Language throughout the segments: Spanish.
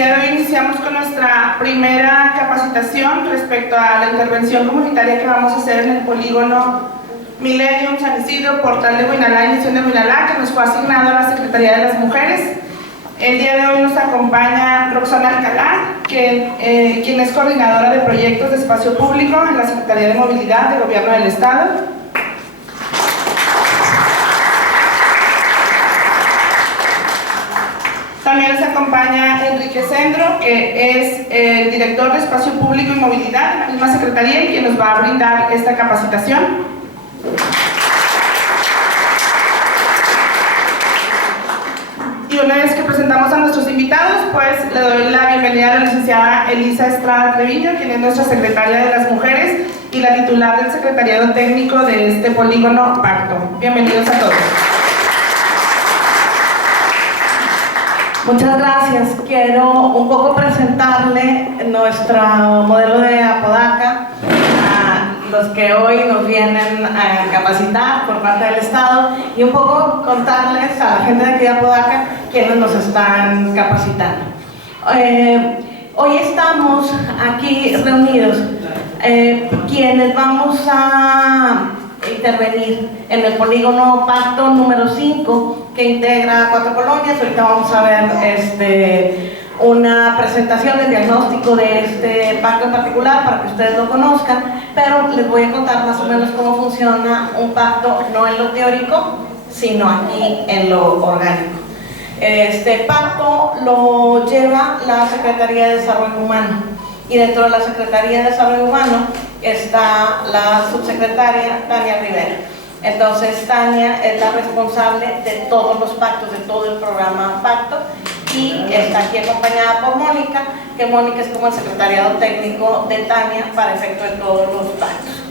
día de hoy iniciamos con nuestra primera capacitación respecto a la intervención comunitaria que vamos a hacer en el polígono Millennium San Isidro, Portal de Huinalá y Misión de Huinalá, que nos fue asignado a la Secretaría de las Mujeres. El día de hoy nos acompaña Roxana Alcalá, quien es coordinadora de proyectos de espacio público en la Secretaría de Movilidad del Gobierno del Estado. También nos acompaña Enrique Sendro, que es el director de Espacio Público y Movilidad en la misma Secretaría y quien nos va a brindar esta capacitación. Y una vez que presentamos a nuestros invitados, pues le doy la bienvenida a la licenciada Elisa Estrada Treviño, quien es nuestra secretaria de las Mujeres y la titular del secretariado técnico de este polígono Pacto. Bienvenidos a todos. Muchas gracias. Quiero un poco presentarle nuestro modelo de Apodaca a los que hoy nos vienen a capacitar por parte del Estado y un poco contarles a la gente de aquí de Apodaca quienes nos están capacitando. Hoy estamos aquí reunidos quienes vamos a intervenir en el polígono Pacto número 5, que integra 4 colonias. Ahorita vamos a ver una presentación del diagnóstico de este pacto en particular para que ustedes lo conozcan, pero les voy a contar más o menos cómo funciona un pacto, no en lo teórico, sino aquí en lo orgánico. Este pacto lo lleva la Secretaría de Desarrollo Humano, y dentro de la Secretaría de Desarrollo Humano está la subsecretaria Tania Rivera. Entonces Tania es la responsable de todos los pactos, de todo el programa Pacto, y está aquí acompañada por Mónica, que Mónica es como el secretariado técnico de Tania para efecto de todos los pactos.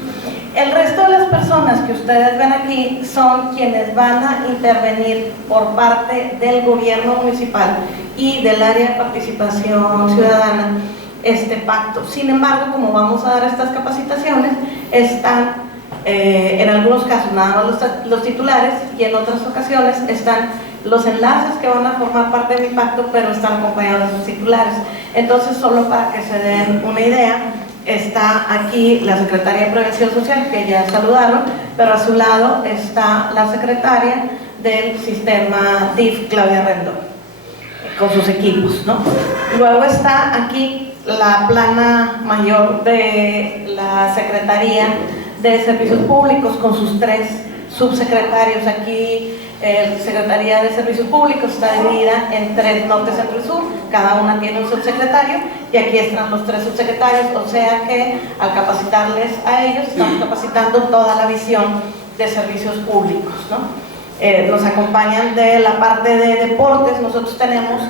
El resto de las personas que ustedes ven aquí son quienes van a intervenir por parte del gobierno municipal y del área de participación ciudadana este pacto. Sin embargo, como vamos a dar estas capacitaciones, están en algunos casos nada más los titulares, y en otras ocasiones están los enlaces que van a formar parte de mi pacto, pero están acompañados de los titulares. Entonces, solo para que se den una idea, está aquí la Secretaria de Prevención Social, que ya saludaron, pero a su lado está la secretaria del sistema DIF, Claudia Rendón, con sus equipos, ¿no? Luego está aquí la plana mayor de la Secretaría de Servicios Públicos con sus 3 subsecretarios. Aquí la Secretaría de Servicios Públicos está dividida en 3, norte, centro y sur, cada una tiene un subsecretario, y aquí están los 3 subsecretarios, o sea que al capacitarles a ellos estamos capacitando toda la visión de servicios públicos, ¿no? Nos acompañan de la parte de deportes. Nosotros tenemos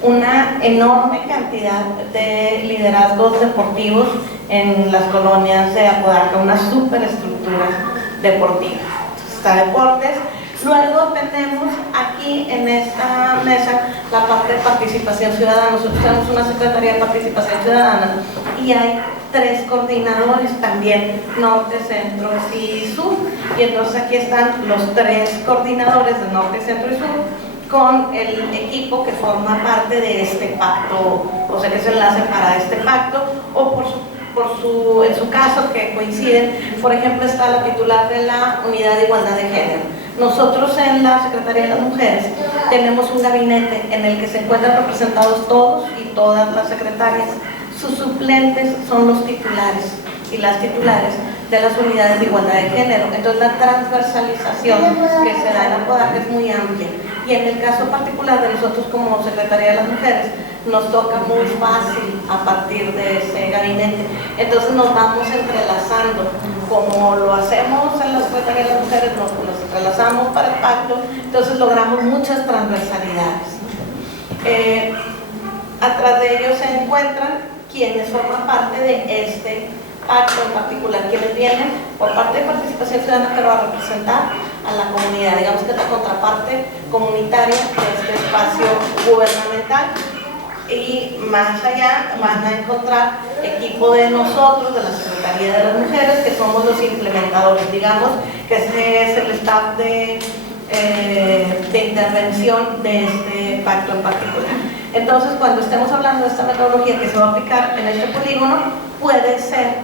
una enorme cantidad de liderazgos deportivos en las colonias de Apodaca, una superestructura deportiva. Está deportes. Luego tenemos aquí en esta mesa la parte de participación ciudadana. Nosotros tenemos una Secretaría de Participación Ciudadana y hay 3 coordinadores también, norte, centro y sur, y entonces aquí están los 3 coordinadores de norte, centro y sur con el equipo que forma parte de este pacto, o sea que es enlace para este pacto, o en su caso que coinciden. Por ejemplo, está la titular de la Unidad de Igualdad de Género. Nosotros en la Secretaría de las Mujeres tenemos un gabinete en el que se encuentran representados todos y todas las secretarias. Sus suplentes son los titulares y las titulares de las unidades de igualdad de género. Entonces la transversalización que se da en Apodaca es muy amplia, y en el caso particular de nosotros como Secretaría de las Mujeres nos toca muy fácil a partir de ese gabinete. Entonces nos vamos entrelazando, como lo hacemos en la Secretaría de las Mujeres, nos entrelazamos para el pacto, entonces logramos muchas transversalidades. Atrás de ellos se encuentran quienes forman parte de este pacto en particular, quienes vienen por parte de participación ciudadana, pero a representar a la comunidad, digamos que es la contraparte comunitaria de este espacio gubernamental. Y más allá van a encontrar equipo de nosotros, de la Secretaría de las Mujeres, que somos los implementadores, digamos que este es el staff de intervención de este pacto en particular. Entonces, cuando estemos hablando de esta metodología que se va a aplicar en este polígono, puede ser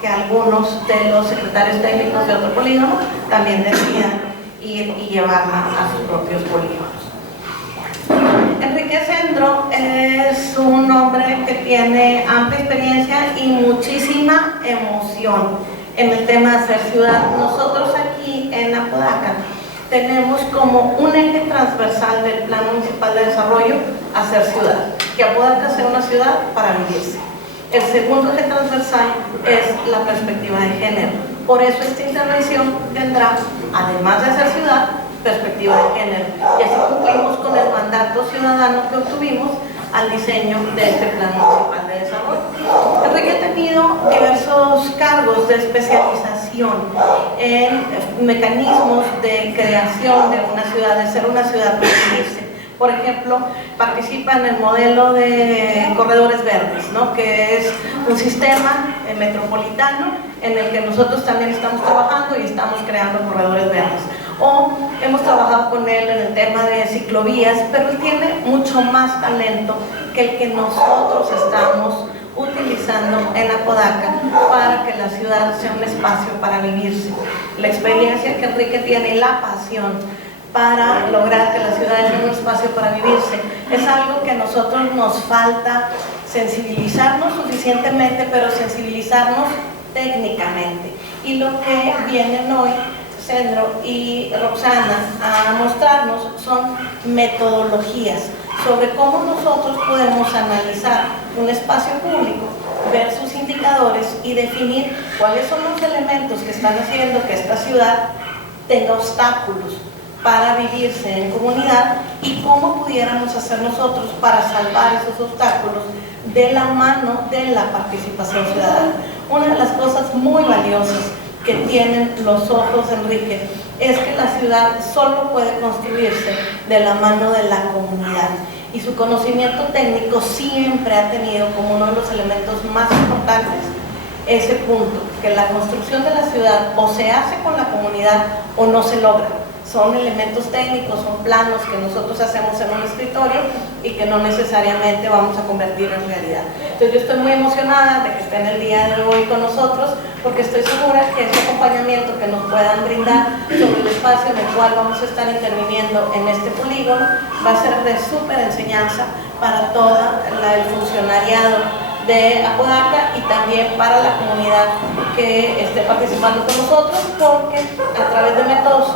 que algunos de los secretarios técnicos de otro polígono también decidan ir y llevarla a sus propios polígonos. Enrique Sendro es un hombre que tiene amplia experiencia y muchísima emoción en el tema de hacer ciudad. Nosotros aquí en Apodaca tenemos como un eje transversal del Plan Municipal de Desarrollo hacer ciudad, que Apodaca sea una ciudad para vivirse. El segundo eje transversal es la perspectiva de género. Por eso esta intervención tendrá, además de hacer ciudad, perspectiva de género. Y así cumplimos con el mandato ciudadano que obtuvimos al diseño de este Plan Municipal de Desarrollo. Enrique ha tenido diversos cargos de especialización en mecanismos de creación de una ciudad, de ser una ciudad para vivirse. Por ejemplo, participa en el modelo de corredores verdes, ¿no? Que es un sistema metropolitano en el que nosotros también estamos trabajando y estamos creando corredores verdes. O hemos trabajado con él en el tema de ciclovías, pero él tiene mucho más talento que el que nosotros estamos utilizando en Apodaca para que la ciudad sea un espacio para vivirse. La experiencia que Enrique tiene y la pasión para lograr que la ciudad sea un espacio para vivirse es algo que a nosotros nos falta sensibilizarnos suficientemente, pero sensibilizarnos técnicamente. Y lo que vienen hoy Sendro y Roxana a mostrarnos son metodologías sobre cómo nosotros podemos analizar un espacio público, ver sus indicadores y definir cuáles son los elementos que están haciendo que esta ciudad tenga obstáculos para vivirse en comunidad y cómo pudiéramos hacer nosotros para salvar esos obstáculos de la mano de la participación ciudadana. Una de las cosas muy valiosas que tienen los ojos de Enrique es que la ciudad solo puede construirse de la mano de la comunidad, y su conocimiento técnico siempre ha tenido como uno de los elementos más importantes ese punto, que la construcción de la ciudad o se hace con la comunidad o no se logra. Son elementos técnicos, son planos que nosotros hacemos en un escritorio y que no necesariamente vamos a convertir en realidad. Entonces yo estoy muy emocionada de que estén el día de hoy con nosotros, porque estoy segura que ese acompañamiento que nos puedan brindar sobre el espacio en el cual vamos a estar interviniendo en este polígono va a ser de súper enseñanza para todo el funcionariado de Apodaca y también para la comunidad que esté participando con nosotros, porque a través de métodos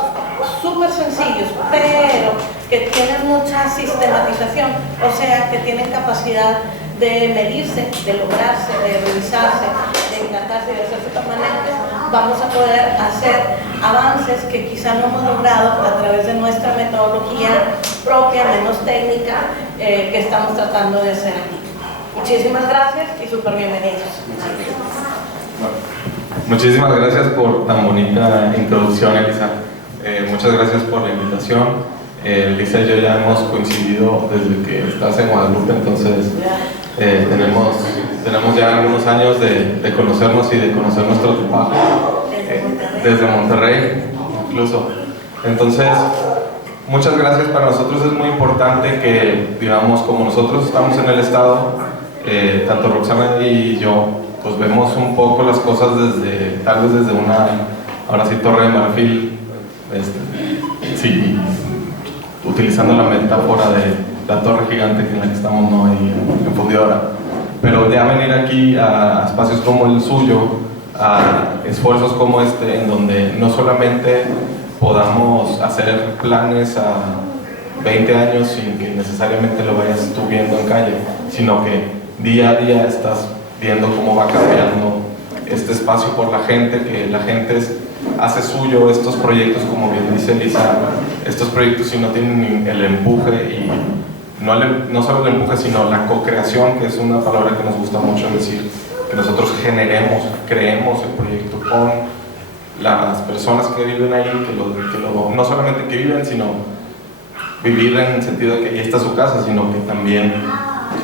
súper sencillos, pero que tienen mucha sistematización, o sea, que tienen capacidad de medirse, de lograrse, de revisarse, de encantarse, de hacerse permanentes, vamos a poder hacer avances que quizá no hemos logrado a través de nuestra metodología propia, menos técnica, que estamos tratando de hacer aquí. Muchísimas gracias y súper bienvenidos. Muchísimas gracias por tan bonita introducción, Elisa. Muchas gracias por la invitación. Elisa y yo ya hemos coincidido desde que estás en Guadalupe, entonces tenemos ya algunos años de conocernos y de conocer nuestro trabajo, desde Monterrey incluso. Entonces, muchas gracias. Para nosotros es muy importante que, digamos, como nosotros estamos en el estado, tanto Roxana y yo, pues vemos un poco las cosas tal vez desde una, ahora sí, torre de marfil, sí, utilizando la metáfora de la torre gigante en la que estamos, ¿no? Ahí en Fundidora. Pero ya venir aquí a espacios como el suyo, a esfuerzos como este, en donde no solamente podamos hacer planes a 20 años sin que necesariamente lo vayas tú viendo en calle, sino que día a día estás viendo cómo va cambiando este espacio por la gente, que la gente hace suyo estos proyectos, como bien dice Elisa, estos proyectos si no tienen el empuje, y no solo el empuje, sino la co-creación, que es una palabra que nos gusta mucho decir, que nosotros creemos el proyecto con las personas que viven ahí, no solamente que viven, sino vivir en el sentido de que ahí está su casa, sino que también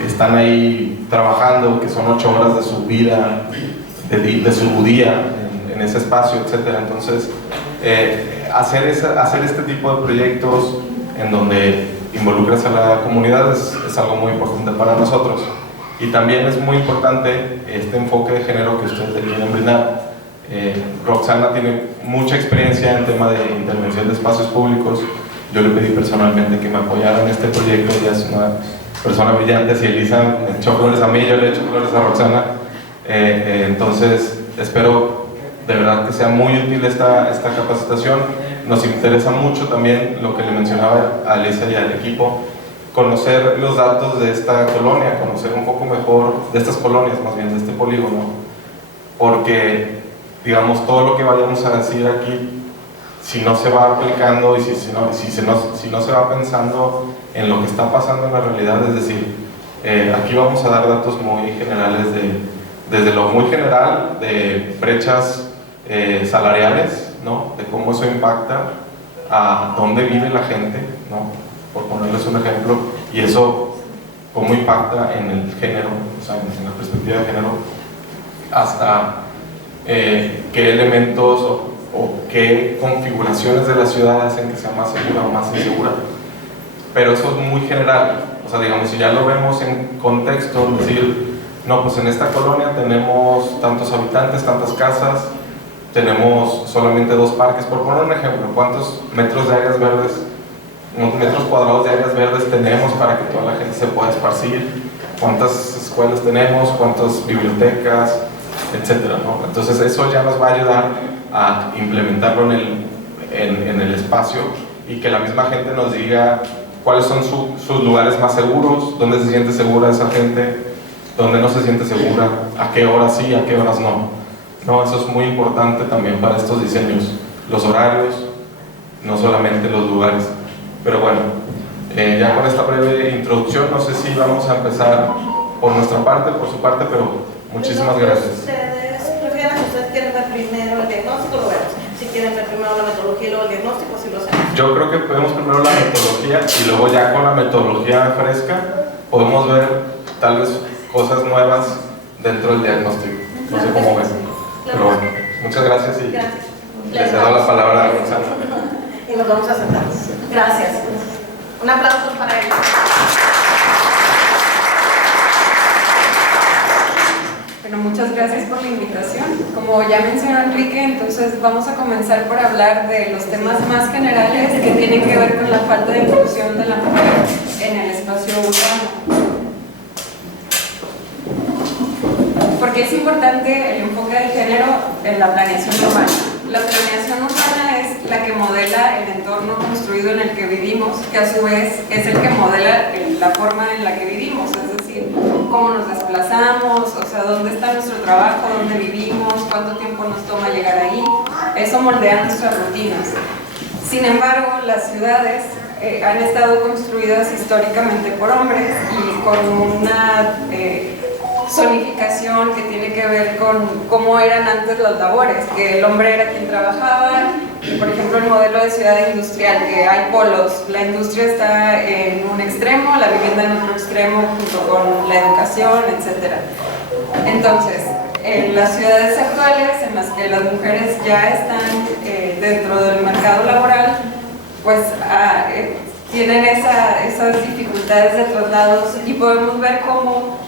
están ahí trabajando, que son 8 horas de su vida, de su día en ese espacio, etc. Entonces, hacer este tipo de proyectos en donde involucras a la comunidad es algo muy importante para nosotros. Y también es muy importante este enfoque de género que ustedes le quieren brindar. Roxana tiene mucha experiencia en tema de intervención de espacios públicos. Yo le pedí personalmente que me apoyara en este proyecto. Ella es una persona brillante. Si Elisa me echó flores a mí, yo le echo flores a Roxana. Entonces espero de verdad que sea muy útil esta capacitación. Nos interesa mucho también lo que le mencionaba a Elisa y al equipo, conocer los datos de esta colonia, conocer un poco mejor de estas colonias, más bien de este polígono, porque digamos todo lo que vayamos a decir aquí, si no se va aplicando y si no se va pensando en lo que está pasando en la realidad, es decir, aquí vamos a dar datos muy generales desde lo muy general de brechas salariales, ¿no? De cómo eso impacta a dónde vive la gente, ¿no? Por ponerles un ejemplo, y eso cómo impacta en el género, o sea, en la perspectiva de género, hasta qué elementos o qué configuraciones de la ciudad hacen que sea más segura o más insegura. Pero eso es muy general, o sea, digamos, si ya lo vemos en contexto, decir, no, pues en esta colonia tenemos tantos habitantes, tantas casas, tenemos solamente 2 parques, por poner un ejemplo, ¿cuántos metros de áreas verdes, metros cuadrados de áreas verdes tenemos para que toda la gente se pueda esparcir? ¿Cuántas escuelas tenemos? ¿Cuántas bibliotecas? Etcétera, ¿no? Entonces eso ya nos va a ayudar a implementarlo en el espacio y que la misma gente nos diga cuáles son sus lugares más seguros, dónde se siente segura esa gente, dónde no se siente segura, a qué horas sí, a qué horas no. No, eso es muy importante también para estos diseños, los horarios, no solamente los lugares. Pero bueno, ya con esta breve introducción, no sé si vamos a empezar por nuestra parte, por su parte, pero muchísimas gracias. Ustedes prefieren, si ustedes quieren ver primero el diagnóstico, lo vemos. Si quieren ver primero la metodología y luego el diagnóstico, si lo hacemos. Yo creo que podemos primero la metodología y luego ya con la metodología fresca podemos ver tal vez cosas nuevas dentro del diagnóstico. No sé cómo ven. Pero bueno, muchas gracias y les cedo la palabra a Roxana. Y nos vamos a sentar. Gracias. Un aplauso para ellos. Bueno, muchas gracias por la invitación. Como ya mencionó Enrique, entonces vamos a comenzar por hablar de los temas más generales que tienen que ver con la falta de inclusión de la mujer en el espacio urbano. Porque es importante el enfoque del género en la planeación urbana. La planeación urbana es la que modela el entorno construido en el que vivimos, que a su vez es el que modela la forma en la que vivimos, es decir, cómo nos desplazamos, o sea, dónde está nuestro trabajo, dónde vivimos, cuánto tiempo nos toma llegar ahí. Eso moldea nuestras rutinas. Sin embargo, las ciudades han estado construidas históricamente por hombres y con una zonificación que tiene que ver con cómo eran antes las labores, que el hombre era quien trabajaba. Por ejemplo, el modelo de ciudad industrial, que hay polos, la industria está en un extremo, la vivienda en otro extremo, junto con la educación, etc. Entonces, en las ciudades actuales, en las que las mujeres ya están dentro del mercado laboral, pues tienen esas dificultades de traslados, y podemos ver cómo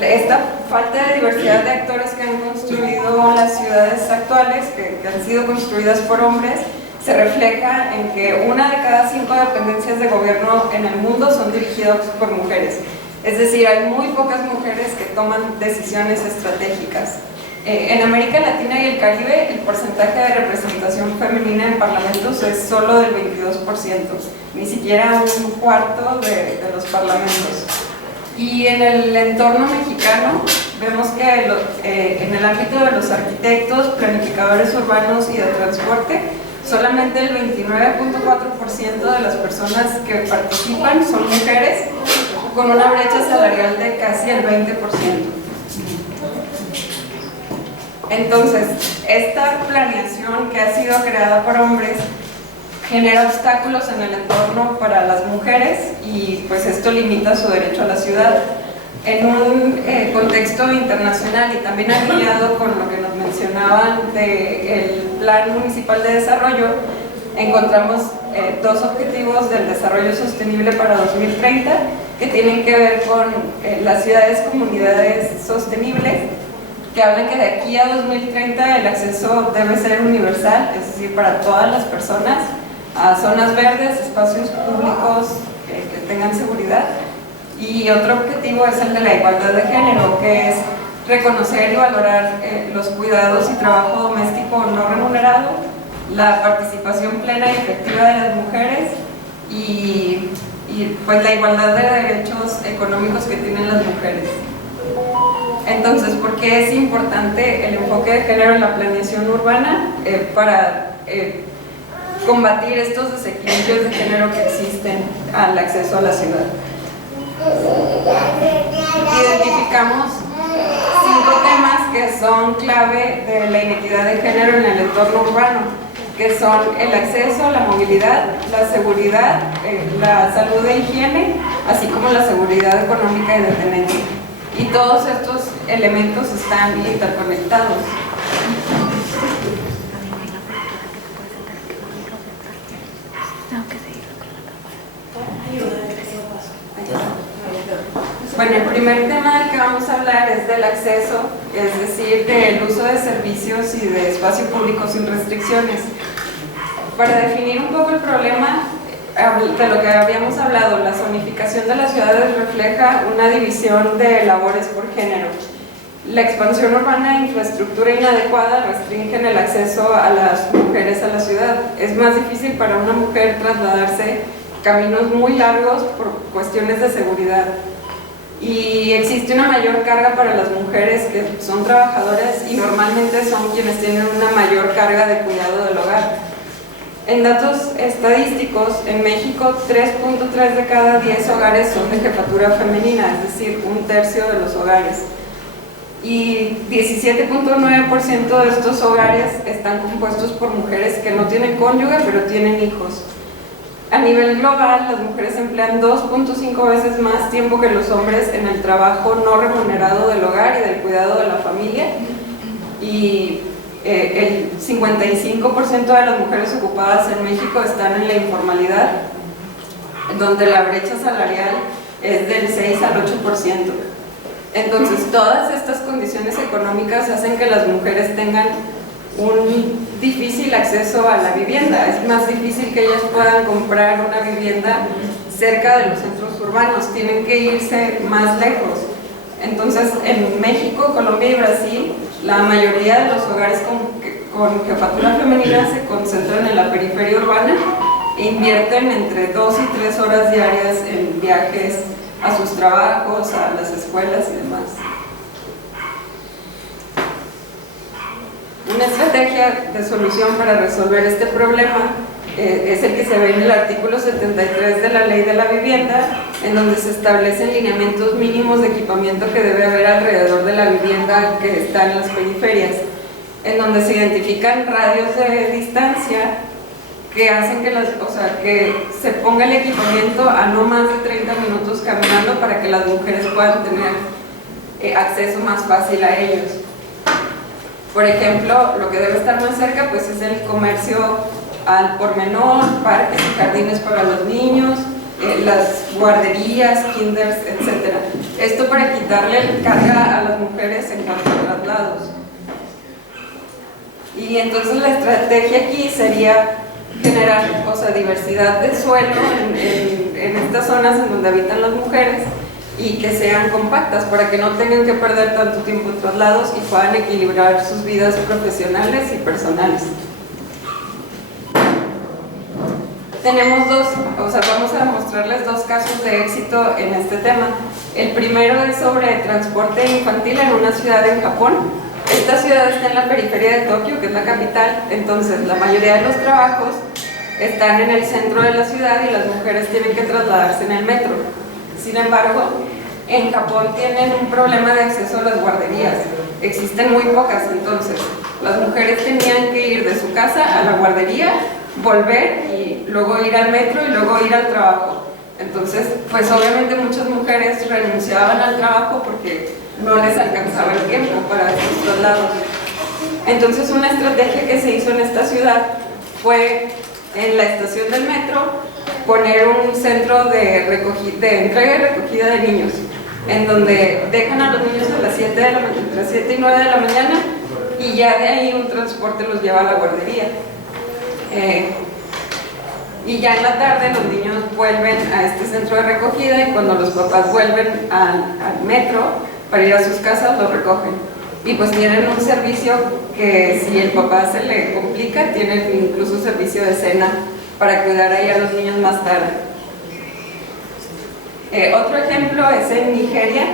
esta falta de diversidad de actores que han construido las ciudades actuales, que han sido construidas por hombres, se refleja en que 1 de cada 5 dependencias de gobierno en el mundo son dirigidas por mujeres. Es decir, hay muy pocas mujeres que toman decisiones estratégicas. En América Latina y el Caribe, el porcentaje de representación femenina en parlamentos es solo del 22%, ni siquiera un cuarto de los parlamentos. Y en el entorno mexicano vemos que en el ámbito de los arquitectos, planificadores urbanos y de transporte, solamente el 29.4% de las personas que participan son mujeres, con una brecha salarial de casi el 20%. Entonces, esta planeación que ha sido creada por hombres genera obstáculos en el entorno para las mujeres, y pues esto limita su derecho a la ciudad. En un contexto internacional y también alineado con lo que nos mencionaban del Plan Municipal de Desarrollo, encontramos dos objetivos del desarrollo sostenible para 2030 que tienen que ver con las ciudades comunidades sostenibles, que hablan que de aquí a 2030 el acceso debe ser universal, es decir, para todas las personas, a zonas verdes, espacios públicos que tengan seguridad. Y otro objetivo es el de la igualdad de género, que es reconocer y valorar los cuidados y trabajo doméstico no remunerado, la participación plena y efectiva de las mujeres y pues la igualdad de derechos económicos que tienen las mujeres. Entonces, ¿por qué es importante el enfoque de género en la planeación urbana? Para combatir estos desequilibrios de género que existen al acceso a la ciudad. Identificamos 5 temas que son clave de la inequidad de género en el entorno urbano, que son el acceso, la movilidad, la seguridad, la salud e higiene, así como la seguridad económica y de tenencia. Y todos estos elementos están interconectados. Bueno, el primer tema del que vamos a hablar es del acceso, es decir, del uso de servicios y de espacio público sin restricciones. Para definir un poco el problema de lo que habíamos hablado, la zonificación de las ciudades refleja una división de labores por género. La expansión urbana e infraestructura inadecuada restringen el acceso a las mujeres a la ciudad. Es más difícil para una mujer trasladarse caminos muy largos por cuestiones de seguridad. Y existe una mayor carga para las mujeres que son trabajadoras y normalmente son quienes tienen una mayor carga de cuidado del hogar. En datos estadísticos, en México 3.3 de cada 10 hogares son de jefatura femenina, es decir, 1/3 de los hogares. Y 17.9% de estos hogares están compuestos por mujeres que no tienen cónyuge pero tienen hijos. A nivel global, las mujeres emplean 2.5 veces más tiempo que los hombres en el trabajo no remunerado del hogar y del cuidado de la familia, y el 55% de las mujeres ocupadas en México están en la informalidad, donde la brecha salarial es del 6 al 8%. Entonces, todas estas condiciones económicas hacen que las mujeres tengan un difícil acceso a la vivienda. Es más difícil que ellas puedan comprar una vivienda cerca de los centros urbanos, tienen que irse más lejos. Entonces, en México, Colombia y Brasil, la mayoría de los hogares con jefatura femenina se concentran en la periferia urbana e invierten entre 2 y 3 horas diarias en viajes a sus trabajos, a las escuelas y demás. Una estrategia de solución para resolver este problema es el que se ve en el artículo 73 de la Ley de la Vivienda, en donde se establecen lineamientos mínimos de equipamiento que debe haber alrededor de la vivienda que está en las periferias, en donde se identifican radios de distancia que hacen que se ponga el equipamiento a no más de 30 minutos caminando para que las mujeres puedan tener acceso más fácil a ellos. Por ejemplo, lo que debe estar más cerca pues es el comercio al por menor, parques y jardines para los niños, las guarderías, kinders, etc. Esto para quitarle carga a las mujeres en cuanto a traslados. Y entonces la estrategia aquí sería generar diversidad de suelo en estas zonas en donde habitan las mujeres y que sean compactas para que no tengan que perder tanto tiempo en traslados y puedan equilibrar sus vidas profesionales y personales. Tenemos vamos a mostrarles 2 casos de éxito en este tema. El primero es sobre transporte infantil en una ciudad en Japón. Esta ciudad está en la periferia de Tokio, que es la capital, entonces la mayoría de los trabajos están en el centro de la ciudad y las mujeres tienen que trasladarse en el metro. Sin embargo, en Japón tienen un problema de acceso a las guarderías. Existen muy pocas, entonces las mujeres tenían que ir de su casa a la guardería, volver y luego ir al metro y luego ir al trabajo. Entonces, pues obviamente muchas mujeres renunciaban al trabajo porque no les alcanzaba el tiempo para estos traslados. Entonces, una estrategia que se hizo en esta ciudad fue en la estación del metro poner un centro de entrega y recogida de niños, en donde dejan a los niños a las 7 de la mañana, entre 7 y 9 de la mañana, y ya de ahí un transporte los lleva a la guardería. Y ya en la tarde los niños vuelven a este centro de recogida, y cuando los papás vuelven al metro para ir a sus casas, los recogen. Y pues tienen un servicio que, si el papá se le complica, tienen incluso servicio de cena para cuidar ahí a los niños más tarde. Otro ejemplo es en Nigeria,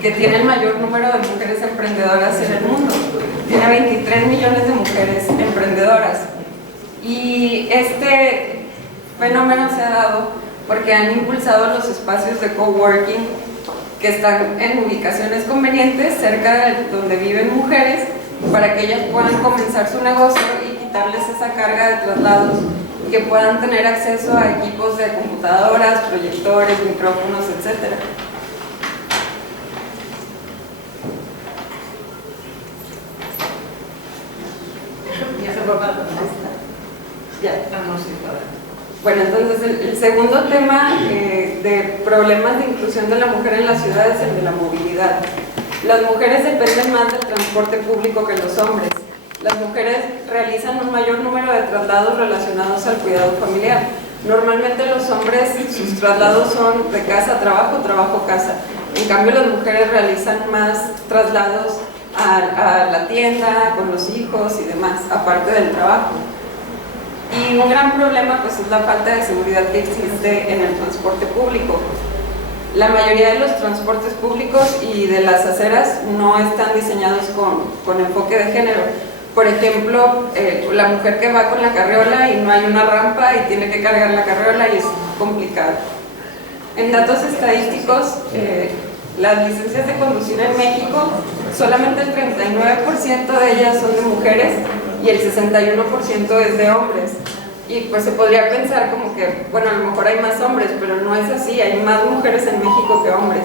que tiene el mayor número de mujeres emprendedoras en el mundo. Tiene 23 millones de mujeres emprendedoras. Y este fenómeno se ha dado porque han impulsado los espacios de coworking que están en ubicaciones convenientes cerca de donde viven mujeres, para que ellas puedan comenzar su negocio y quitarles esa carga de traslados, y que puedan tener acceso a equipos de computadoras, proyectores, micrófonos, etc. Bueno, entonces el segundo tema de problemas de inclusión de la mujer en la ciudad es el de la movilidad. Las mujeres dependen más del transporte público que los hombres. Las mujeres realizan un mayor número de traslados relacionados al cuidado familiar. Normalmente los hombres, sus traslados son de casa a trabajo, trabajo a casa. En cambio, las mujeres realizan más traslados a la tienda, con los hijos y demás, aparte del trabajo. Y un gran problema pues es la falta de seguridad que existe en el transporte público. La mayoría de los transportes públicos y de las aceras no están diseñados con enfoque de género. Por ejemplo, la mujer que va con la carriola y no hay una rampa y tiene que cargar la carriola, y es complicado. En datos estadísticos, las licencias de conducir en México, solamente el 39% de ellas son de mujeres y el 61% es de hombres. Y pues se podría pensar como que, bueno, a lo mejor hay más hombres, pero no es así, hay más mujeres en México que hombres.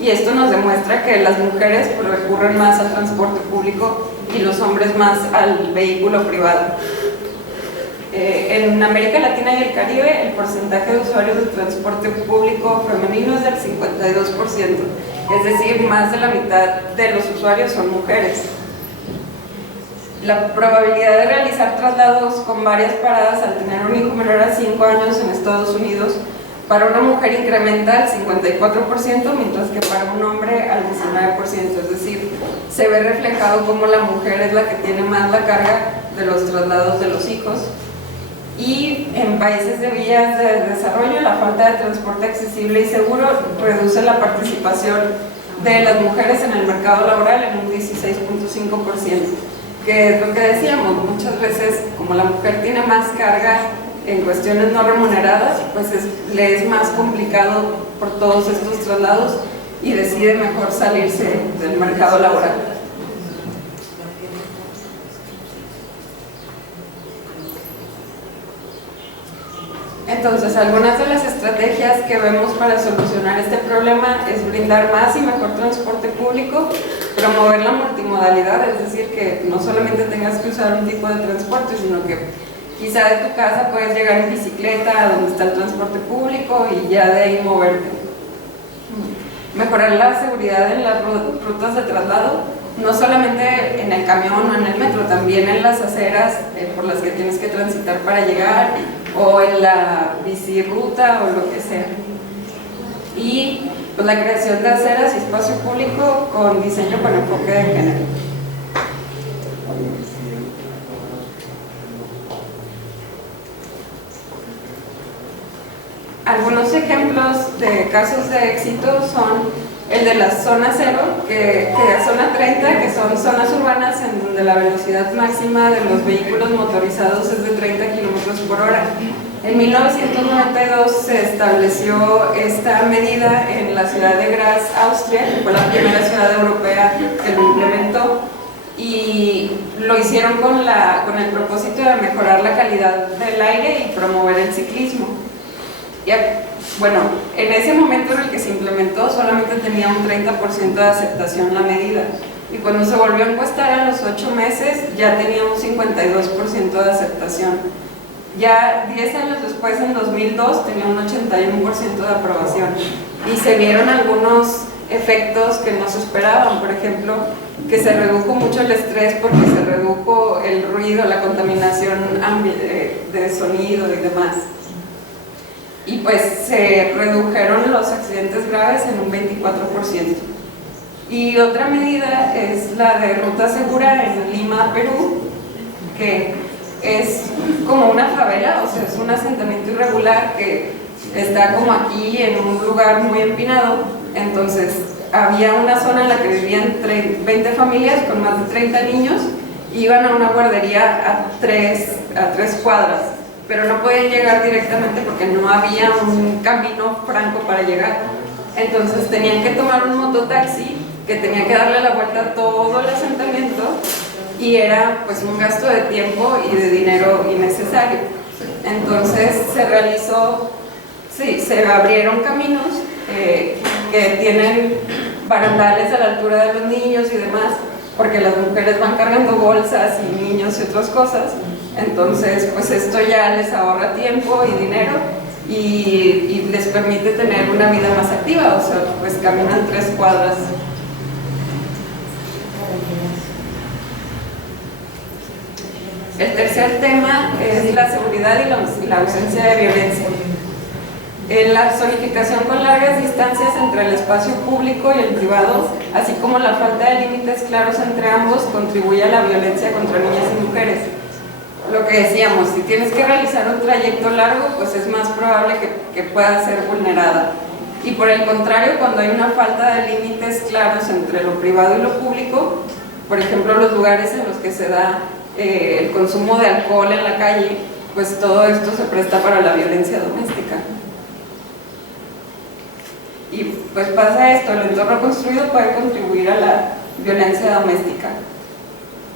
Y esto nos demuestra que las mujeres pues recurren más al transporte público y los hombres más al vehículo privado. En América Latina y el Caribe, el porcentaje de usuarios del transporte público femenino es del 52%, es decir, más de la mitad de los usuarios son mujeres. La probabilidad de realizar traslados con varias paradas al tener un hijo menor a 5 años en Estados Unidos para una mujer incrementa al 54%, mientras que para un hombre al 19%, es decir, se ve reflejado cómo la mujer es la que tiene más la carga de los traslados de los hijos. Y en países de vías de desarrollo, la falta de transporte accesible y seguro reduce la participación de las mujeres en el mercado laboral en un 16.5%, que es lo que decíamos, muchas veces como la mujer tiene más carga en cuestiones no remuneradas, pues le es más complicado por todos estos traslados y decide mejor salirse del mercado laboral. Entonces, algunas de las estrategias que vemos para solucionar este problema es brindar más y mejor transporte público, promover la multimodalidad, es decir, que no solamente tengas que usar un tipo de transporte, sino que quizá de tu casa puedes llegar en bicicleta a donde está el transporte público y ya de ahí moverte. Mejorar la seguridad en las rutas de traslado, no solamente en el camión o en el metro, también en las aceras por las que tienes que transitar para llegar, o en la bicirruta o lo que sea. Y pues la creación de aceras y espacio público con diseño con enfoque de género. Algunos ejemplos de casos de éxito son el de la zona 0, que es zona 30, que son zonas urbanas en donde la velocidad máxima de los vehículos motorizados es de 30 km/h. En 1992 se estableció esta medida en la ciudad de Graz, Austria, que fue la primera ciudad europea que lo implementó, y lo hicieron con el propósito de mejorar la calidad del aire y promover el ciclismo. Bueno, en ese momento en el que se implementó solamente tenía un 30% de aceptación la medida, y cuando se volvió a encuestar a los 8 meses ya tenía un 52% de aceptación. Ya 10 años después, en 2002, tenía un 81% de aprobación. Y se vieron algunos efectos que no se esperaban, por ejemplo, que se redujo mucho el estrés porque se redujo el ruido, la contaminación de sonido y demás. Y pues se redujeron los accidentes graves en un 24%. Y otra medida es la de ruta segura en Lima, Perú, que es como una favela, o sea, es un asentamiento irregular que está como aquí en un lugar muy empinado. Entonces había una zona en la que vivían 20 familias con más de 30 niños, iban a una guardería a tres cuadras, pero no podían llegar directamente porque no había un camino franco para llegar. Entonces tenían que tomar un mototaxi que tenía que darle la vuelta a todo el asentamiento, y era pues un gasto de tiempo y de dinero innecesario. Entonces se abrieron caminos que tienen barandales a la altura de los niños y demás, porque las mujeres van cargando bolsas y niños y otras cosas. Entonces pues esto ya les ahorra tiempo y dinero y les permite tener una vida más activa, o sea, pues caminan 3 cuadras. El tercer tema es la seguridad y la ausencia de violencia. La zonificación con largas distancias entre el espacio público y el privado, así como la falta de límites claros entre ambos, contribuye a la violencia contra niñas y mujeres. Lo que decíamos, si tienes que realizar un trayecto largo, pues es más probable que pueda ser vulnerada. Y por el contrario, cuando hay una falta de límites claros entre lo privado y lo público, por ejemplo, los lugares en los que se da el consumo de alcohol en la calle, pues todo esto se presta para la violencia doméstica. Y pues pasa esto, el entorno construido puede contribuir a la violencia doméstica.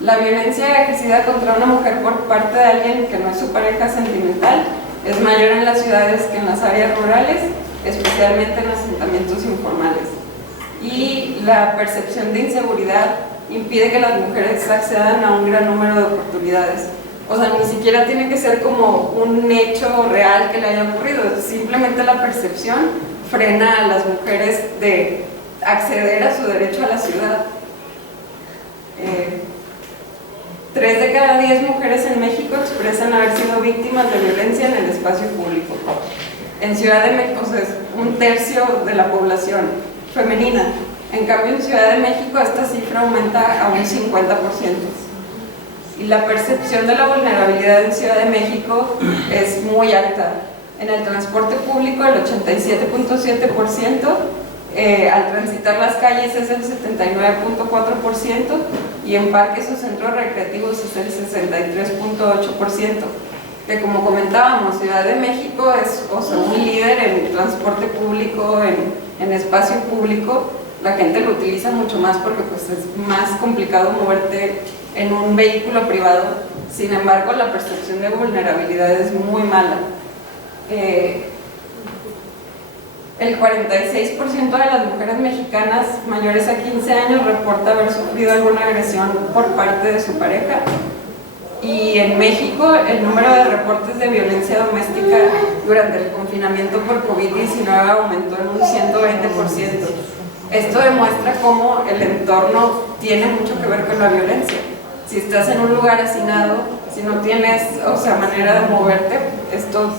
La violencia ejercida contra una mujer por parte de alguien que no es su pareja sentimental es mayor en las ciudades que en las áreas rurales, especialmente en asentamientos informales. Y la percepción de inseguridad impide que las mujeres accedan a un gran número de oportunidades. O sea, ni siquiera tiene que ser como un hecho real que le haya ocurrido, simplemente la percepción frena a las mujeres de acceder a su derecho a la ciudad. 3 de cada 10 mujeres en México expresan haber sido víctimas de violencia en el espacio público. En Ciudad de México, o sea, es 1/3 de la población femenina. En cambio, en Ciudad de México esta cifra aumenta a un 50%. Y la percepción de la vulnerabilidad en Ciudad de México es muy alta. En el transporte público el 87.7%, al transitar las calles es el 79.4%, y en parques o centros recreativos es el 63.8%. Que como comentábamos, Ciudad de México es, o sea, un líder en transporte público, en espacio público. La gente lo utiliza mucho más porque pues es más complicado moverte en un vehículo privado. Sin embargo, la percepción de vulnerabilidad es muy mala. El 46% de las mujeres mexicanas mayores a 15 años reporta haber sufrido alguna agresión por parte de su pareja. Y en México el número de reportes de violencia doméstica durante el confinamiento por COVID-19 aumentó en un 120%. Esto demuestra cómo el entorno tiene mucho que ver con la violencia. Si estás en un lugar hacinado, si no tienes, o sea, manera de moverte, esto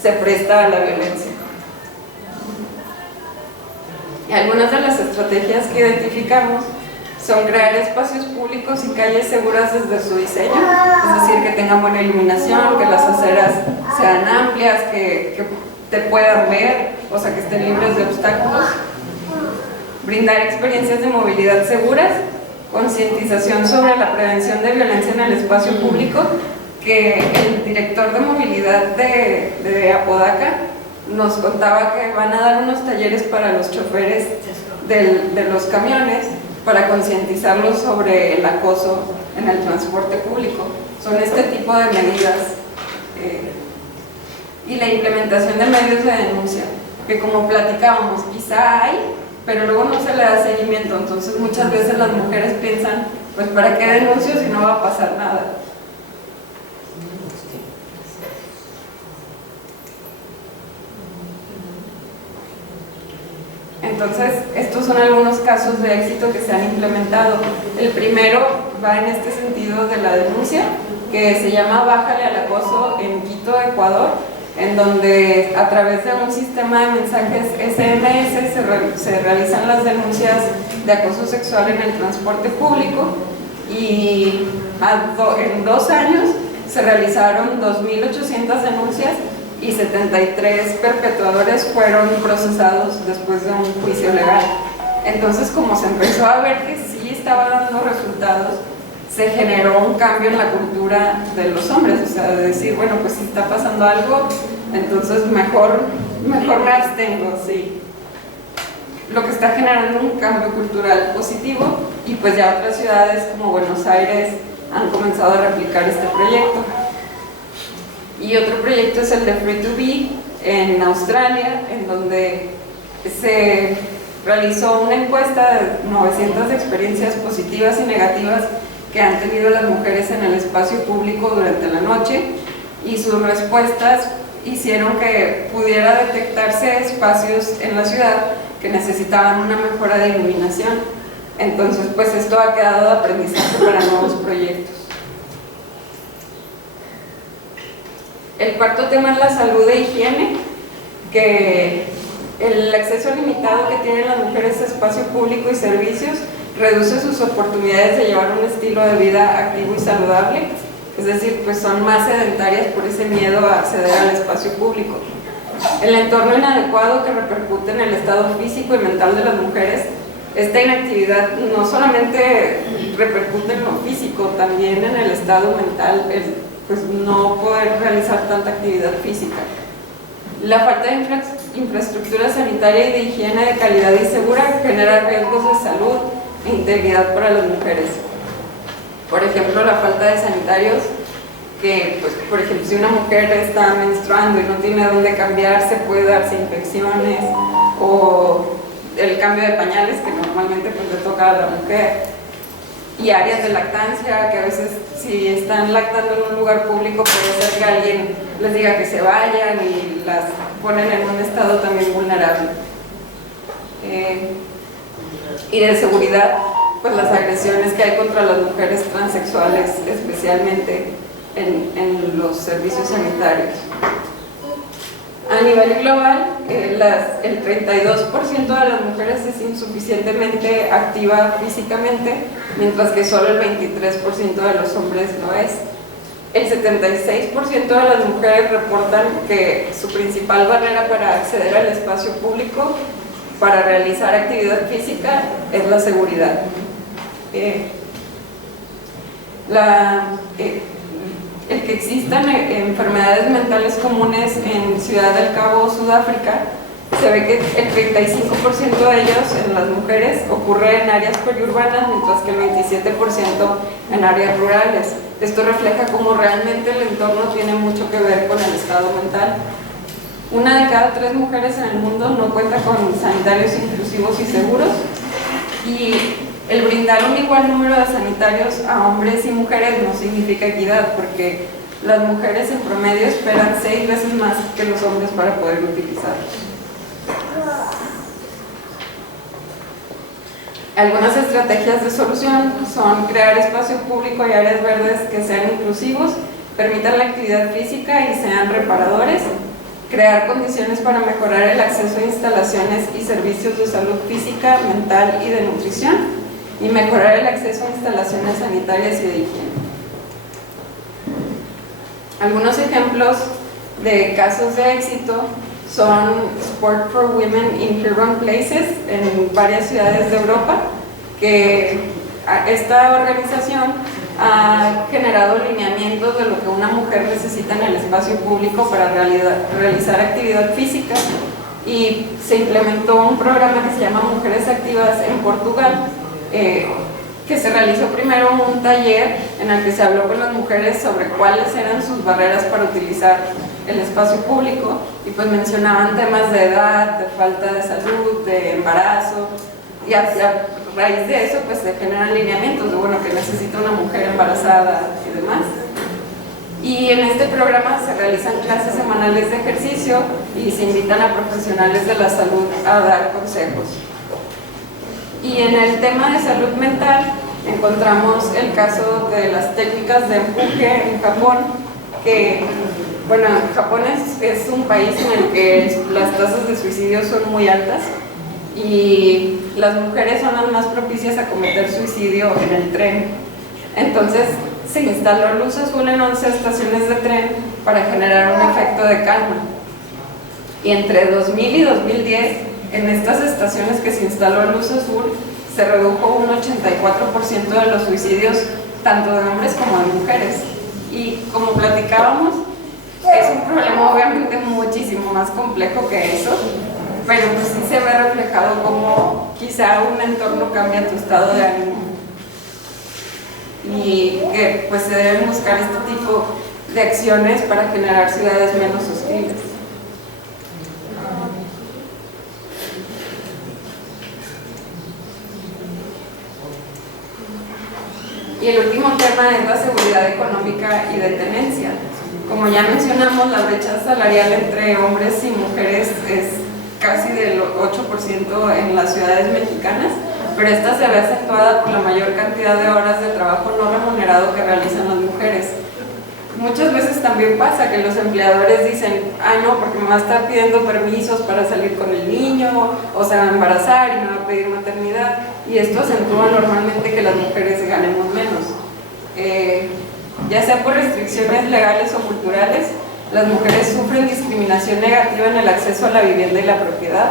se presta a la violencia. Y algunas de las estrategias que identificamos son crear espacios públicos y calles seguras desde su diseño, es decir, que tengan buena iluminación, que las aceras sean amplias, que te puedan ver, o sea, que estén libres de obstáculos. Brindar experiencias de movilidad seguras, concientización sobre la prevención de violencia en el espacio público, que el director de movilidad de Apodaca nos contaba que van a dar unos talleres para los choferes de los camiones para concientizarlos sobre el acoso en el transporte público. Son este tipo de medidas. Y la implementación de medios de denuncia, que como platicábamos, quizá hay, pero luego no se le da seguimiento. Entonces muchas veces las mujeres piensan, pues ¿para qué denuncio si no va a pasar nada? Entonces, estos son algunos casos de éxito que se han implementado. El primero va en este sentido de la denuncia, que se llama Bájale al acoso en Quito, Ecuador, en donde a través de un sistema de mensajes SMS se realizan las denuncias de acoso sexual en el transporte público, y en 2 años se realizaron 2.800 denuncias y 73 perpetuadores fueron procesados después de un juicio legal. Entonces, como se empezó a ver que sí estaba dando resultados, se generó un cambio en la cultura de los hombres, o sea, de decir, bueno, pues si está pasando algo, entonces mejor me abstengo, sí. Lo que está generando un cambio cultural positivo, y pues ya otras ciudades como Buenos Aires han comenzado a replicar este proyecto. Y otro proyecto es el de Free2Be en Australia, en donde se realizó una encuesta de 900 experiencias positivas y negativas que han tenido las mujeres en el espacio público durante la noche, y sus respuestas hicieron que pudiera detectarse espacios en la ciudad que necesitaban una mejora de iluminación. Entonces, pues esto ha quedado de aprendizaje para nuevos proyectos. El cuarto tema es la salud e higiene, que el acceso limitado que tienen las mujeres a espacio público y servicios reduce sus oportunidades de llevar un estilo de vida activo y saludable, es decir, pues son más sedentarias por ese miedo a acceder al espacio público. El entorno inadecuado que repercute en el estado físico y mental de las mujeres. Esta inactividad no solamente repercute en lo físico, también en el estado mental, pues no poder realizar tanta actividad física. La falta de infraestructura sanitaria y de higiene de calidad y segura genera riesgos de salud e integridad para las mujeres. Por ejemplo, la falta de sanitarios, que pues, por ejemplo, si una mujer está menstruando y no tiene dónde cambiarse, puede darse infecciones, o el cambio de pañales, que normalmente pues le toca a la mujer, y áreas de lactancia, que a veces si están lactando en un lugar público puede ser que alguien les diga que se vayan y las ponen en un estado también vulnerable. Y de seguridad, pues las agresiones que hay contra las mujeres transexuales, especialmente en los servicios sanitarios. A nivel global, el 32% de las mujeres es insuficientemente activa físicamente, mientras que solo el 23% de los hombres lo es. El 76% de las mujeres reportan que su principal barrera para acceder al espacio público para realizar actividad física es la seguridad. El que existan enfermedades mentales comunes en Ciudad del Cabo, Sudáfrica, se ve que el 35% de ellos en las mujeres ocurre en áreas periurbanas, mientras que el 27% en áreas rurales. Esto refleja cómo realmente el entorno tiene mucho que ver con el estado mental. 1 de cada 3 mujeres en el mundo no cuenta con sanitarios inclusivos y seguros, y el brindar un igual número de sanitarios a hombres y mujeres no significa equidad, porque las mujeres en promedio esperan 6 veces más que los hombres para poder utilizarlos. Algunas estrategias de solución son crear espacio público y áreas verdes que sean inclusivos, permitan la actividad física y sean reparadores, crear condiciones para mejorar el acceso a instalaciones y servicios de salud física, mental y de nutrición, y mejorar el acceso a instalaciones sanitarias y de higiene. Algunos ejemplos de casos de éxito son Sport for Women in Urban Places en varias ciudades de Europa, que esta organización ha generado lineamientos de lo que una mujer necesita en el espacio público para realizar actividad física, y se implementó un programa que se llama Mujeres Activas en Portugal, que se realizó primero un taller en el que se habló con las mujeres sobre cuáles eran sus barreras para utilizar el espacio público, y pues mencionaban temas de edad, de falta de salud, de embarazo, y a raíz de eso pues se generan lineamientos de bueno, que necesita una mujer embarazada y demás. Y en este programa se realizan clases semanales de ejercicio y se invitan a profesionales de la salud a dar consejos. Y en el tema de salud mental encontramos el caso de las técnicas de empuje en Japón, que bueno, Japón es un país en el que las tasas de suicidio son muy altas y las mujeres son las más propicias a cometer suicidio en el tren. Entonces se instaló luz azul en 11 estaciones de tren para generar un efecto de calma. Y entre 2000 y 2010, en estas estaciones que se instaló luz azul, se redujo un 84% de los suicidios, tanto de hombres como de mujeres. Y como platicábamos, es un problema obviamente muchísimo más complejo que eso, pero pues sí se ve reflejado como quizá un entorno cambia tu estado de ánimo. Y que pues se deben buscar este tipo de acciones para generar ciudades menos hostiles. Y el último tema es la seguridad económica y de tenencia. Como ya mencionamos, la brecha salarial entre hombres y mujeres es casi del 8% en las ciudades mexicanas, pero esta se ve acentuada por la mayor cantidad de horas de trabajo no remunerado que realizan las mujeres. Muchas veces también pasa que los empleadores dicen, no, porque me va a estar pidiendo permisos para salir con el niño, o se va a embarazar y me va a pedir maternidad, y esto acentúa normalmente que las mujeres ganemos menos. Ya sea por restricciones legales o culturales, las mujeres sufren discriminación negativa en el acceso a la vivienda y la propiedad.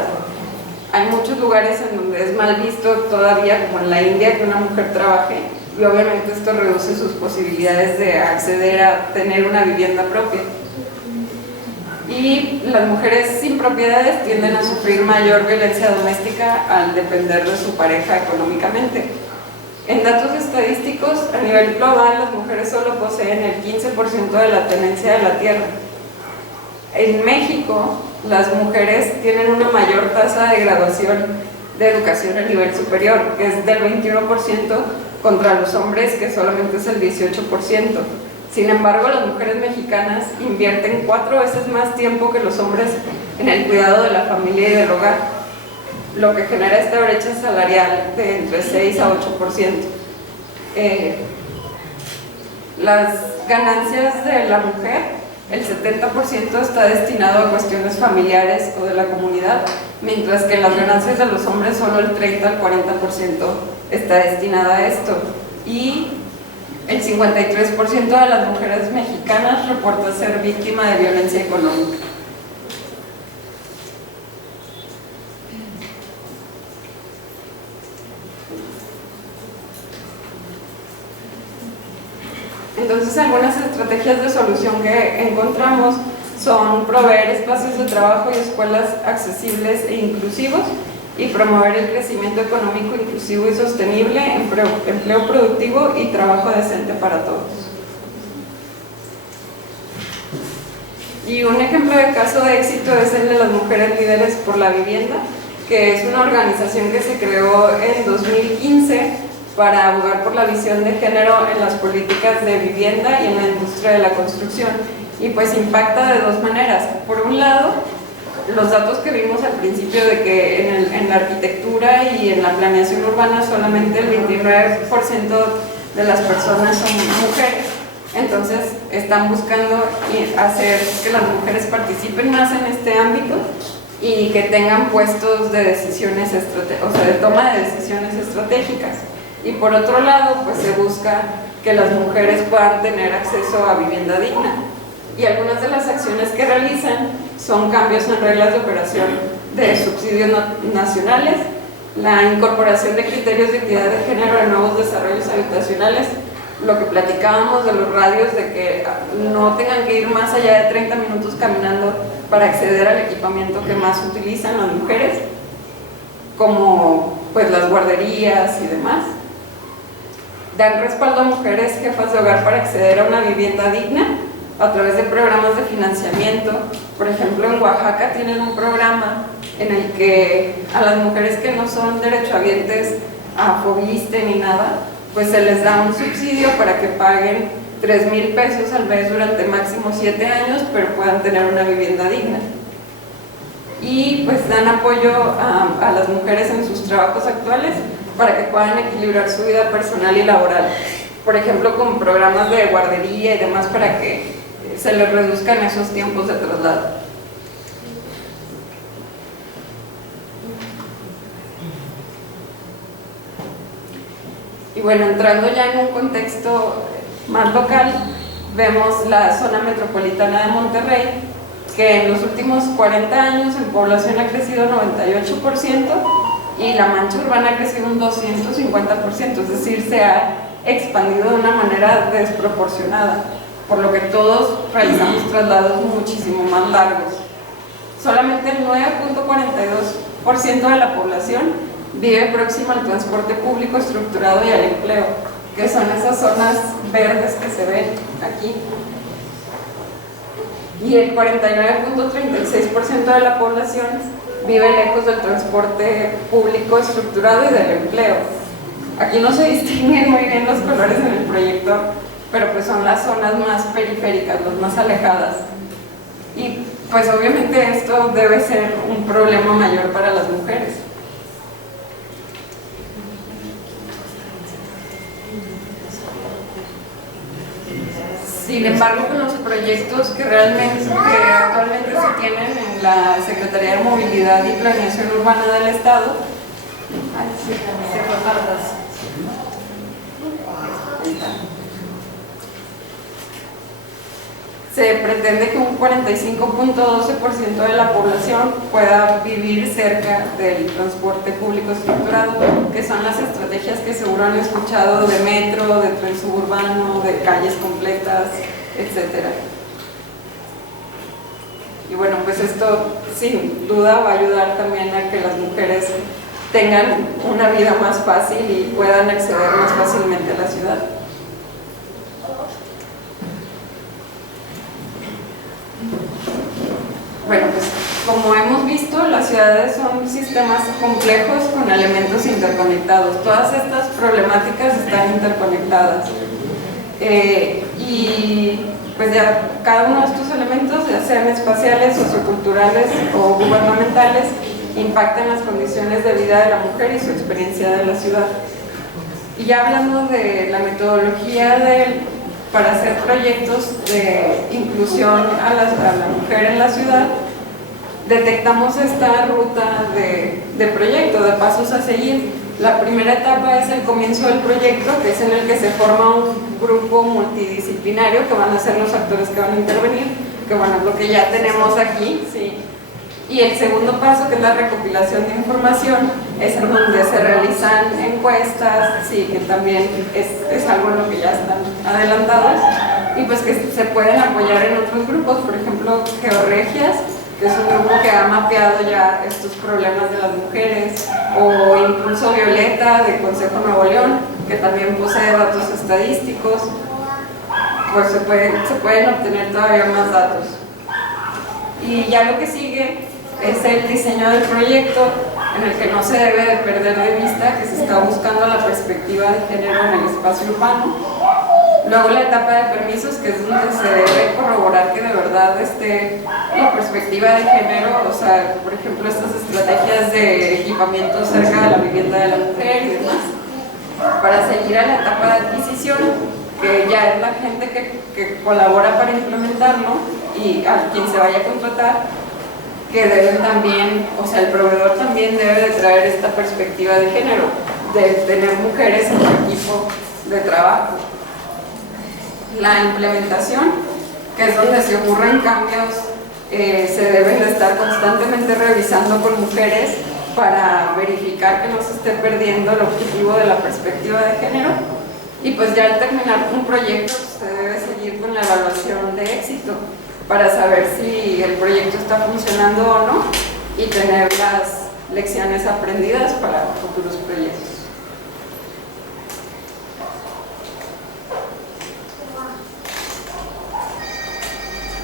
Hay muchos lugares en donde es mal visto todavía, como en la India, que una mujer trabaje, y obviamente esto reduce sus posibilidades de acceder a tener una vivienda propia. Y las mujeres sin propiedades tienden a sufrir mayor violencia doméstica al depender de su pareja económicamente. En datos estadísticos, a nivel global, las mujeres solo poseen el 15% de la tenencia de la tierra. En México, las mujeres tienen una mayor tasa de graduación de educación a nivel superior, que es del 21%, contra los hombres, que solamente es el 18%. Sin embargo, las mujeres mexicanas invierten 4 veces más tiempo que los hombres en el cuidado de la familia y del hogar, lo que genera esta brecha salarial de entre 6 a 8%. Las ganancias de la mujer, el 70% está destinado a cuestiones familiares o de la comunidad, mientras que las ganancias de los hombres solo el 30 al 40% está destinada a esto. Y el 53% de las mujeres mexicanas reporta ser víctima de violencia económica. Entonces, algunas estrategias de solución que encontramos son proveer espacios de trabajo y escuelas accesibles e inclusivos y promover el crecimiento económico inclusivo y sostenible, empleo productivo y trabajo decente para todos. Y un ejemplo de caso de éxito es el de las Mujeres Líderes por la Vivienda, que es una organización que se creó en 2015 para abogar por la visión de género en las políticas de vivienda y en la industria de la construcción. Y pues impacta de dos maneras. Por un lado, los datos que vimos al principio de que en la arquitectura y en la planeación urbana solamente el 29% de las personas son mujeres. Entonces están buscando hacer que las mujeres participen más en este ámbito y que tengan puestos de decisiones de toma de decisiones estratégicas. Y por otro lado, pues se busca que las mujeres puedan tener acceso a vivienda digna. Y algunas de las acciones que realizan son cambios en reglas de operación de subsidios nacionales, la incorporación de criterios de equidad de género en nuevos desarrollos habitacionales, lo que platicábamos de los radios, de que no tengan que ir más allá de 30 minutos caminando para acceder al equipamiento que más utilizan las mujeres, como pues las guarderías y demás. Dan respaldo a mujeres jefas de hogar para acceder a una vivienda digna a través de programas de financiamiento. Por ejemplo, en Oaxaca tienen un programa en el que a las mujeres que no son derechohabientes a Fobiste ni nada, pues se les da un subsidio para que paguen 3,000 pesos al mes durante máximo 7 años, pero puedan tener una vivienda digna. Y pues dan apoyo a las mujeres en sus trabajos actuales para que puedan equilibrar su vida personal y laboral. Por ejemplo, con programas de guardería y demás para que se les reduzcan esos tiempos de traslado. Y bueno, entrando ya en un contexto más local, vemos la zona metropolitana de Monterrey, que en los últimos 40 años en población ha crecido 98% y la mancha urbana ha crecido un 250%, es decir, se ha expandido de una manera desproporcionada, por lo que todos realizamos traslados muchísimo más largos. Solamente el 9.42% de la población vive próxima al transporte público estructurado y al empleo, que son esas zonas verdes que se ven aquí. Y el 49.36% de la población vive lejos del transporte público estructurado y del empleo. Aquí no se distinguen muy bien los colores en el proyecto, pero pues son las zonas más periféricas, las más alejadas. Y pues obviamente esto debe ser un problema mayor para las mujeres. Sin embargo, con los proyectos que actualmente se tienen en la Secretaría de Movilidad y Planeación Urbana del Estado, se pretende que un 45.12% de la población pueda vivir cerca del transporte público estructurado, que son las estrategias que seguro han escuchado de metro, de tren suburbano, de calles completas, etc. Y bueno, pues esto sin duda va a ayudar también a que las mujeres tengan una vida más fácil y puedan acceder más fácilmente a la ciudad. Bueno, pues como hemos visto, las ciudades son sistemas complejos con elementos interconectados. Todas estas problemáticas están interconectadas. Y pues ya cada uno de estos elementos, ya sean espaciales, socioculturales o gubernamentales, impactan las condiciones de vida de la mujer y su experiencia de la ciudad. Y ya hablando de la metodología para hacer proyectos de inclusión a la mujer en la ciudad, detectamos esta ruta de proyecto, de pasos a seguir. La primera etapa es el comienzo del proyecto, que es en el que se forma un grupo multidisciplinario que van a ser los actores que van a intervenir, que bueno, es lo que ya tenemos aquí, sí. Y el segundo paso, que es la recopilación de información, es en donde se realizan encuestas, sí, que también es algo en lo que ya están adelantados, y pues que se pueden apoyar en otros grupos, por ejemplo, Georregias, que es un grupo que ha mapeado ya estos problemas de las mujeres, o Impulso Violeta de Consejo Nuevo León, que también posee datos estadísticos, pues se pueden obtener todavía más datos. Y ya lo que sigue es el diseño del proyecto, en el que no se debe de perder de vista que se está buscando la perspectiva de género en el espacio urbano. Luego la etapa de permisos, que es donde se debe corroborar que de verdad esté la perspectiva de género, o sea, por ejemplo, estas estrategias de equipamiento cerca de la vivienda de la mujer y demás. Para seguir a la etapa de adquisición, que ya es la gente que colabora para implementarlo y a quien se vaya a contratar, que deben también, o sea, el proveedor también debe de traer esta perspectiva de género, de tener mujeres en su equipo de trabajo. La implementación, que es donde se ocurren cambios, se deben de estar constantemente revisando con mujeres para verificar que no se esté perdiendo el objetivo de la perspectiva de género. Y pues ya al terminar un proyecto se debe seguir con la evaluación de éxito para saber si el proyecto está funcionando o no y tener las lecciones aprendidas para futuros proyectos.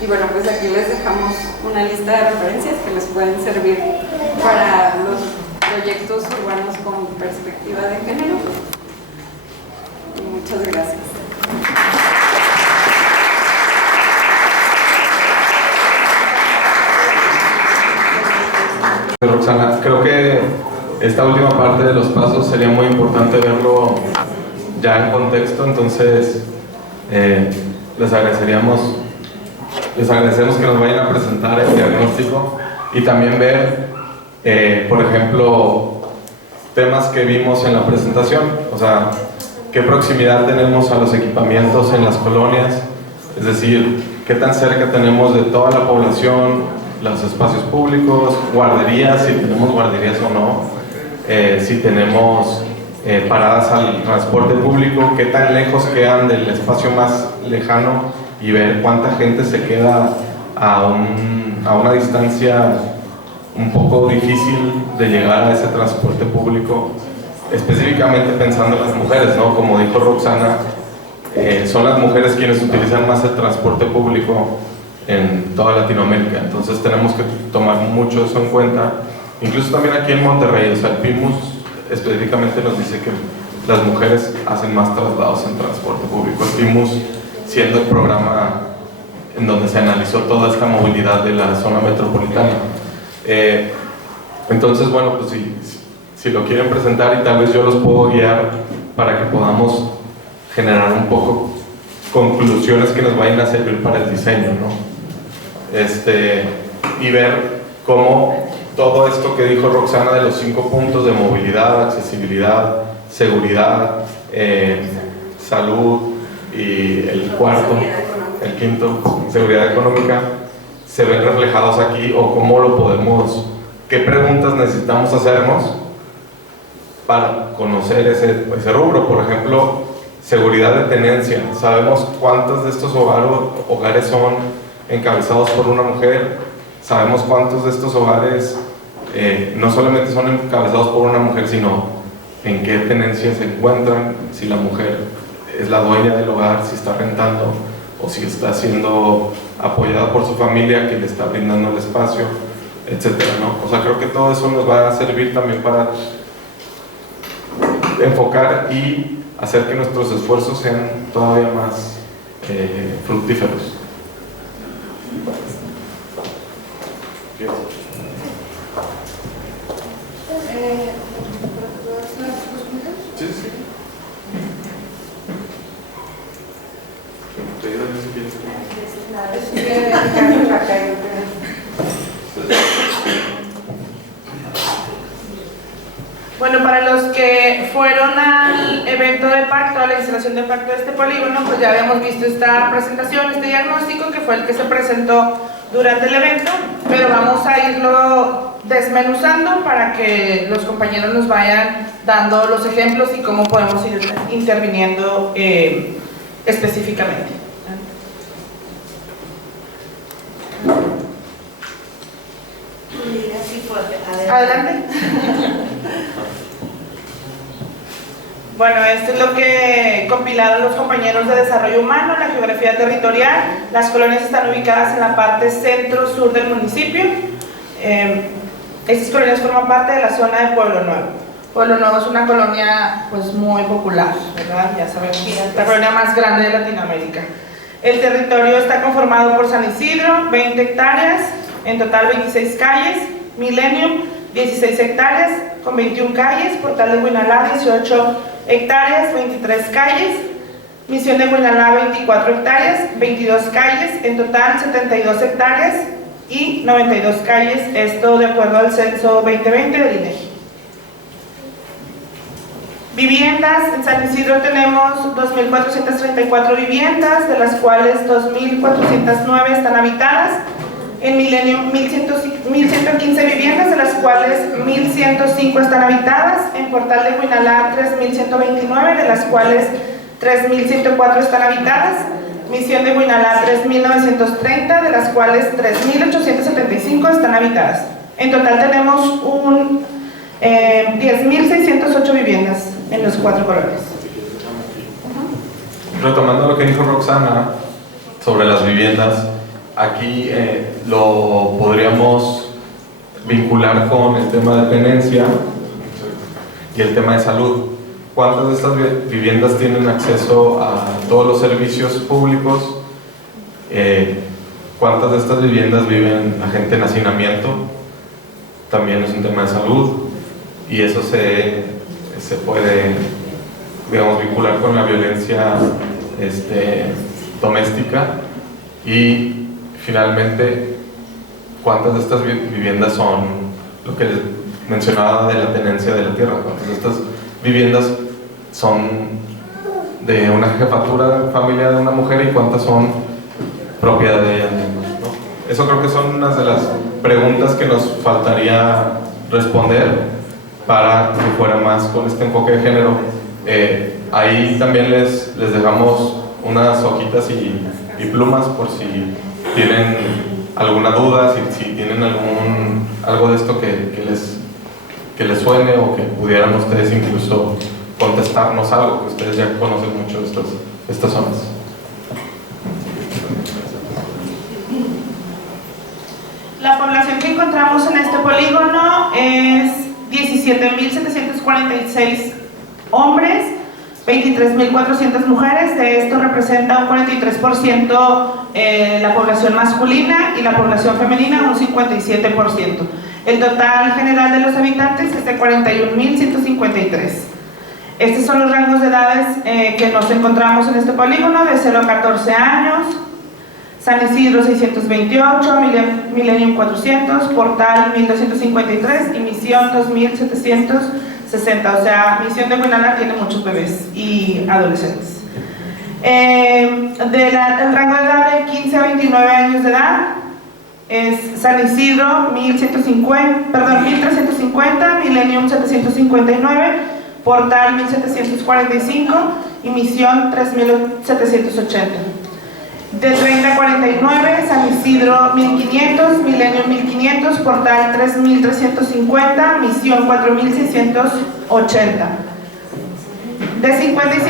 Y bueno, pues aquí les dejamos una lista de referencias que les pueden servir para los proyectos urbanos con perspectiva de género. Y muchas gracias. Roxana, creo que esta última parte de los pasos sería muy importante verlo ya en contexto, entonces les agradecemos que nos vayan a presentar el diagnóstico y también ver, por ejemplo, temas que vimos en la presentación, o sea, qué proximidad tenemos a los equipamientos en las colonias, es decir, qué tan cerca tenemos de toda la población, los espacios públicos, guarderías, si tenemos guarderías o no, si tenemos paradas al transporte público, qué tan lejos quedan del espacio más lejano y ver cuánta gente se queda a una distancia un poco difícil de llegar a ese transporte público, específicamente pensando en las mujeres, ¿no? Como dijo Roxana, son las mujeres quienes utilizan más el transporte público en toda Latinoamérica, entonces tenemos que tomar mucho eso en cuenta, incluso también aquí en Monterrey, o sea, el PIMUS específicamente nos dice que las mujeres hacen más traslados en transporte público, el PIMUS siendo el programa en donde se analizó toda esta movilidad de la zona metropolitana. Entonces, bueno, pues si lo quieren presentar y tal vez yo los puedo guiar para que podamos generar un poco conclusiones que nos vayan a servir para el diseño, ¿no? Y ver cómo todo esto que dijo Roxana de los 5 puntos de movilidad, accesibilidad, seguridad, salud y el cuarto, el quinto, seguridad económica, se ven reflejados aquí, o cómo lo podemos, qué preguntas necesitamos hacernos para conocer ese rubro. Por ejemplo, seguridad de tenencia. Sabemos cuántos de estos hogares son encabezados por una mujer, sabemos cuántos de estos hogares no solamente son encabezados por una mujer, sino en qué tenencia se encuentran, si la mujer es la dueña del hogar, si está rentando o si está siendo apoyada por su familia que le está brindando el espacio, etcétera, ¿no? O sea, creo que todo eso nos va a servir también para enfocar y hacer que nuestros esfuerzos sean todavía más fructíferos. Bueno, para los que fueron al evento de pacto, a la instalación de pacto de este polígono, pues ya habíamos visto esta presentación, este diagnóstico, que fue el que se presentó durante el evento, pero vamos a irlo desmenuzando para que los compañeros nos vayan dando los ejemplos y cómo podemos ir interviniendo específicamente. Adelante. Bueno, esto es lo que compilaron los compañeros de Desarrollo Humano, la geografía territorial. Las colonias están ubicadas en la parte centro-sur del municipio. Estas colonias forman parte de la zona de Pueblo Nuevo. Pueblo Nuevo es una colonia pues muy popular, ¿verdad? Ya sabemos, la colonia más grande de Latinoamérica. El territorio está conformado por San Isidro, 20 hectáreas, en total 26 calles, Millennium, 16 hectáreas, con 21 calles, Portal de Huinalá, 18 hectáreas, 23 calles, Misión de Huinalá, 24 hectáreas, 22 calles, en total 72 hectáreas y 92 calles, esto de acuerdo al censo 2020 del INEGI. Viviendas, en San Isidro tenemos 2.434 viviendas, de las cuales 2.409 están habitadas. En Milenio 1.115 viviendas, de las cuales 1.105 están habitadas. En Portal de Huinalá 3.129, de las cuales 3.104 están habitadas. Misión de Huinalá 3.930, de las cuales 3.875 están habitadas. En total tenemos 10.608 viviendas en los 4 colonias. Retomando lo que dijo Roxana sobre las viviendas, aquí lo podríamos vincular con el tema de tenencia y el tema de salud. ¿Cuántas de estas viviendas tienen acceso a todos los servicios públicos? ¿Cuántas de estas viviendas viven la gente en hacinamiento? También es un tema de salud. y eso se puede, digamos, vincular con la violencia doméstica. Y finalmente, ¿cuántas de estas viviendas son lo que les mencionaba de la tenencia de la tierra? ¿Cuántas de estas viviendas son de una jefatura de familia de una mujer y cuántas son propiedad de ella misma, ¿no? Eso creo que son unas de las preguntas que nos faltaría responder para que fuera más con este enfoque de género. Ahí también les dejamos unas hojitas y plumas por si tienen alguna duda, si tienen algo de esto que les suene, o que pudieran ustedes incluso contestarnos algo, que ustedes ya conocen mucho estas zonas. La población que encontramos en este polígono es 17.746 hombres, 23.400 mujeres. De esto representa un 43% la población masculina y la población femenina un 57%. El total general de los habitantes es de 41.153. Estos son los rangos de edades que nos encontramos en este polígono, de 0 a 14 años. San Isidro 628, Millennium 400, Portal 1253 y Misión 2760. O sea, Misión de Buenala tiene muchos bebés y adolescentes. El rango de edad de 15 a 29 años de edad es San Isidro 1350, Millennium 759, Portal 1745 y Misión 3780. De 30 a 49, San Isidro 1500, Millennium 1500, Portal 3350, Misión 4680. De 50 a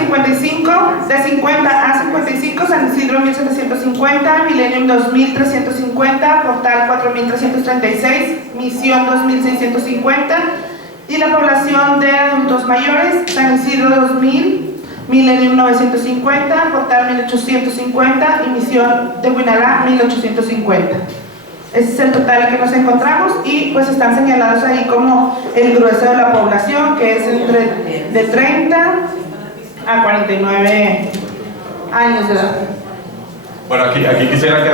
55, San Isidro 1750, Millennium 2350, Portal 4336, Misión 2650. Y la población de adultos mayores, San Isidro 2000, Millennium 950, Portal 1850 y Misión de Buenala 1850. Ese es el total que nos encontramos, y pues están señalados ahí como el grueso de la población, que es de 30 a 49 años de edad. Bueno, aquí quisiera que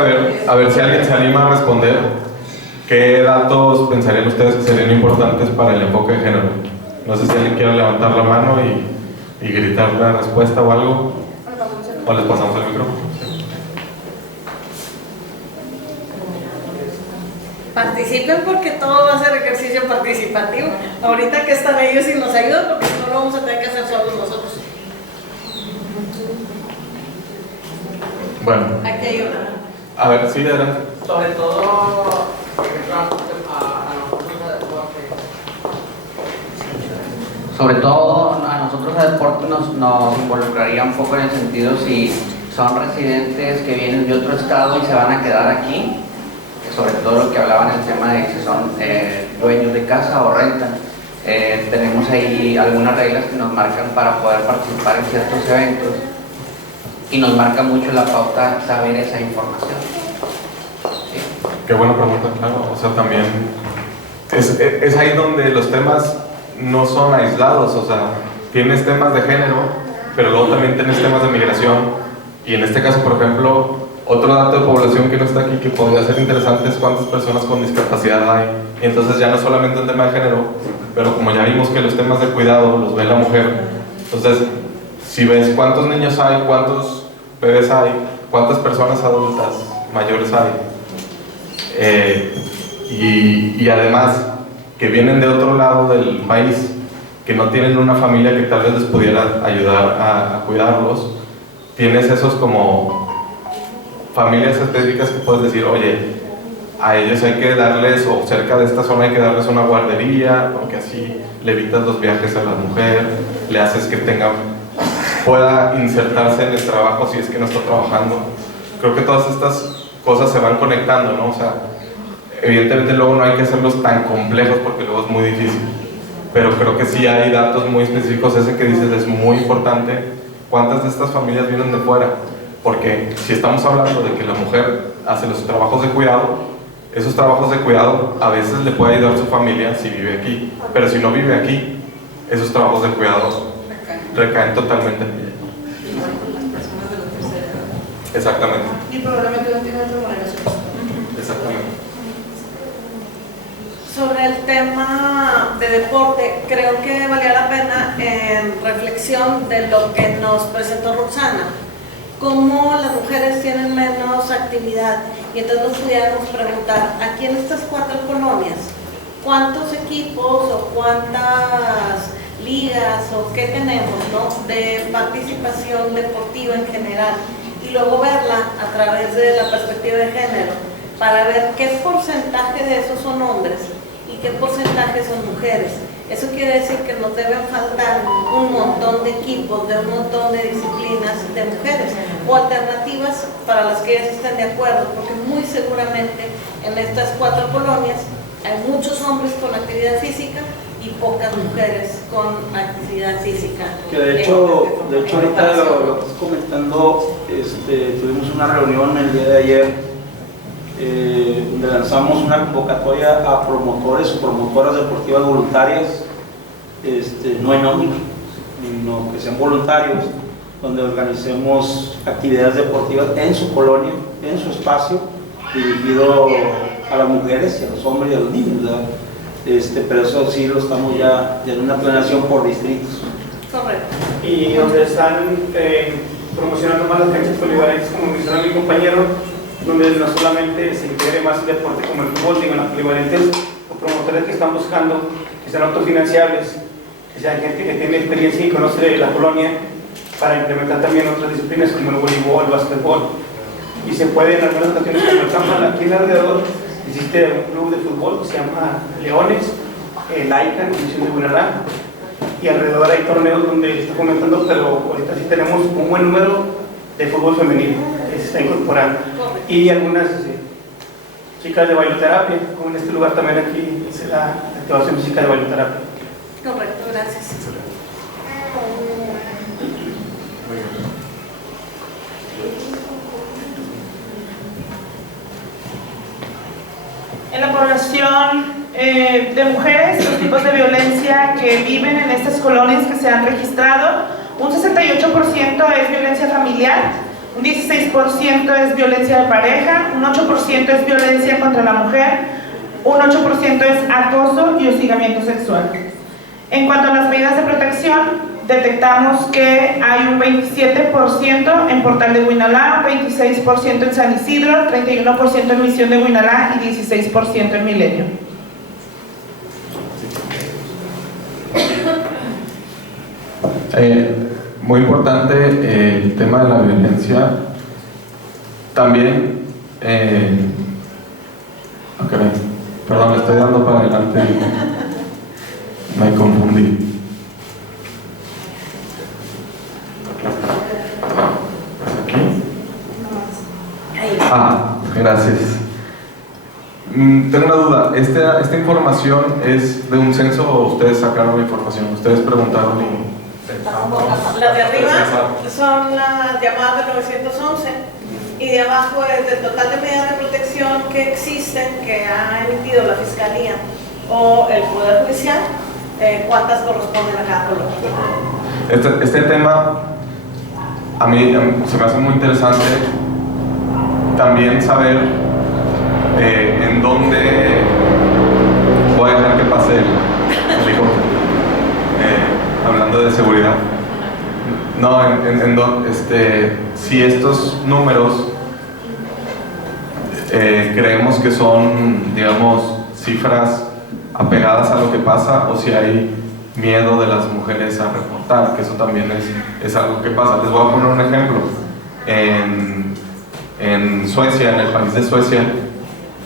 a ver si alguien se anima a responder. ¿Qué datos pensarían ustedes que serían importantes para el enfoque de género? No sé si alguien quiere levantar la mano y gritar la respuesta o algo. O les pasamos el micrófono. Participen, porque todo va a ser ejercicio participativo. Ahorita que están ellos y nos ayudan, porque si no lo vamos a tener que hacer solos nosotros. Bueno. Aquí hay una. A ver, sí, adelante. Sobre todo, por ejemplo, a nosotros a deporte nos involucraría un poco en el sentido si son residentes que vienen de otro estado y se van a quedar aquí, sobre todo lo que hablaban el tema de si son dueños de casa o rentan. Tenemos ahí algunas reglas que nos marcan para poder participar en ciertos eventos, y nos marca mucho la pauta saber esa información. ¿Sí? Qué buena pregunta, claro. O sea, también es ahí donde los temas no son aislados. O sea, tienes temas de género, pero luego también tienes temas de migración. Y en este caso, por ejemplo, otro dato de población que no está aquí que podría ser interesante es cuántas personas con discapacidad hay. Y entonces ya no solamente un tema de género, pero como ya vimos que los temas de cuidado los ve la mujer, entonces si ves cuántos niños hay, cuántos bebés hay, cuántas personas adultas mayores hay, y además que vienen de otro lado del país, que no tienen una familia que tal vez les pudiera ayudar a cuidarlos, tienes esos como familias específicas que puedes decir, oye, a ellos hay que darles, o cerca de esta zona hay que darles una guardería, porque así le evitas los viajes a la mujer, le haces que pueda insertarse en el trabajo si es que no está trabajando. Creo que todas estas cosas se van conectando, ¿no? O sea, evidentemente luego no hay que hacerlos tan complejos porque luego es muy difícil, pero creo que sí hay datos muy específicos. Ese que dices es muy importante. ¿Cuántas de estas familias vienen de fuera? Porque si estamos hablando de que la mujer hace los trabajos de cuidado, Esos trabajos de cuidado a veces le puede ayudar a su familia si vive aquí, pero si no vive aquí, esos trabajos de cuidado recaen totalmente en ella. Igual con las personas de la tercera edad. Exactamente. Y probablemente no tiene remuneración. Exactamente. Sobre el tema de deporte, creo que valía la pena en reflexión de lo que nos presentó Roxana, cómo las mujeres tienen menos actividad, y entonces nos pudiéramos preguntar, aquí en estas 4 colonias, ¿cuántos equipos o cuántas ligas o qué tenemos, ¿no?, de participación deportiva en general? Y luego verla a través de la perspectiva de género, para ver qué porcentaje de esos son hombres y qué porcentaje son mujeres. Eso quiere decir que nos deben faltar un montón de equipos, de un montón de disciplinas de mujeres, o alternativas para las que ellas estén de acuerdo, porque muy seguramente en estas 4 colonias hay muchos hombres con actividad física y pocas mujeres con actividad física. Que de hecho ahorita lo que estás comentando, tuvimos una reunión el día de ayer donde lanzamos una convocatoria a promotores o promotoras deportivas voluntarias, no en nómina, sino que sean voluntarios, donde organicemos actividades deportivas en su colonia, en su espacio, dirigido a las mujeres y a los hombres y a los niños, ¿verdad? Pero eso sí lo estamos ya en una planeación por distritos. Correcto. Y donde están promocionando más las canchas polivalentes, como mencionó mi compañero, donde no solamente se integre más el deporte como el fútbol, sino las polivalentes o promotores que están buscando que sean autofinanciables, que sean gente que tiene experiencia y conoce de la colonia, para implementar también otras disciplinas como el voleibol, el básquetbol. Y se puede en algunas ocasiones, como el campo aquí alrededor, existe un club de fútbol que se llama Leones, Laica, en Misión de Buenará, y alrededor hay torneos donde se está comentando, pero ahorita sí tenemos un buen número de fútbol femenino que se está incorporando. Y algunas chicas de bailoterapia, como en este lugar también aquí se da activación física de bailoterapia. Correcto, gracias. En la población de mujeres, los tipos de violencia que viven en estas colonias que se han registrado, un 68% es violencia familiar, un 16% es violencia de pareja, un 8% es violencia contra la mujer, un 8% es acoso y hostigamiento sexual. En cuanto a las medidas de protección, detectamos que hay un 27% en Portal de Huinalá, 26% en San Isidro, 31% en Misión de Huinalá y 16% en Milenio. Muy importante el tema de la violencia. También, perdón, le estoy dando para adelante, me confundí. Gracias. Tengo una duda. ¿Esta información es de un censo o ustedes sacaron la información? ¿Ustedes preguntaron y...? Las de arriba son las llamadas del 911 y de abajo es el total de medidas de protección que existen, que ha emitido la Fiscalía o el Poder Judicial, cuántas corresponden a cada colonia. Este tema a mí se me hace muy interesante también saber en dónde voy a dejar que pase el helicóptero. Hablando de seguridad, no, si estos números creemos que son, digamos, cifras apegadas a lo que pasa, o si hay miedo de las mujeres a reportar, que eso también es algo que pasa. Les voy a poner un ejemplo. En Suecia, en el país de Suecia,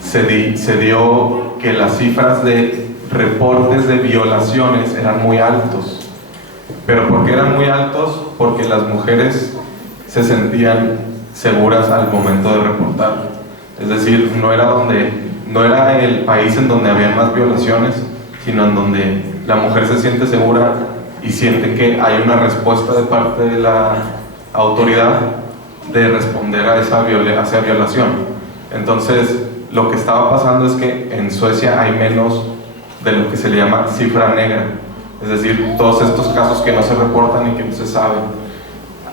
se dio que las cifras de reportes de violaciones eran muy altos. ¿Pero por qué eran muy altos? Porque las mujeres se sentían seguras al momento de reportar. Es decir, no era el país en donde había más violaciones, sino en donde la mujer se siente segura y siente que hay una respuesta de parte de la autoridad de responder a esa violación. Entonces, lo que estaba pasando es que en Suecia hay menos de lo que se le llama cifra negra, es decir, todos estos casos que no se reportan y que no se saben.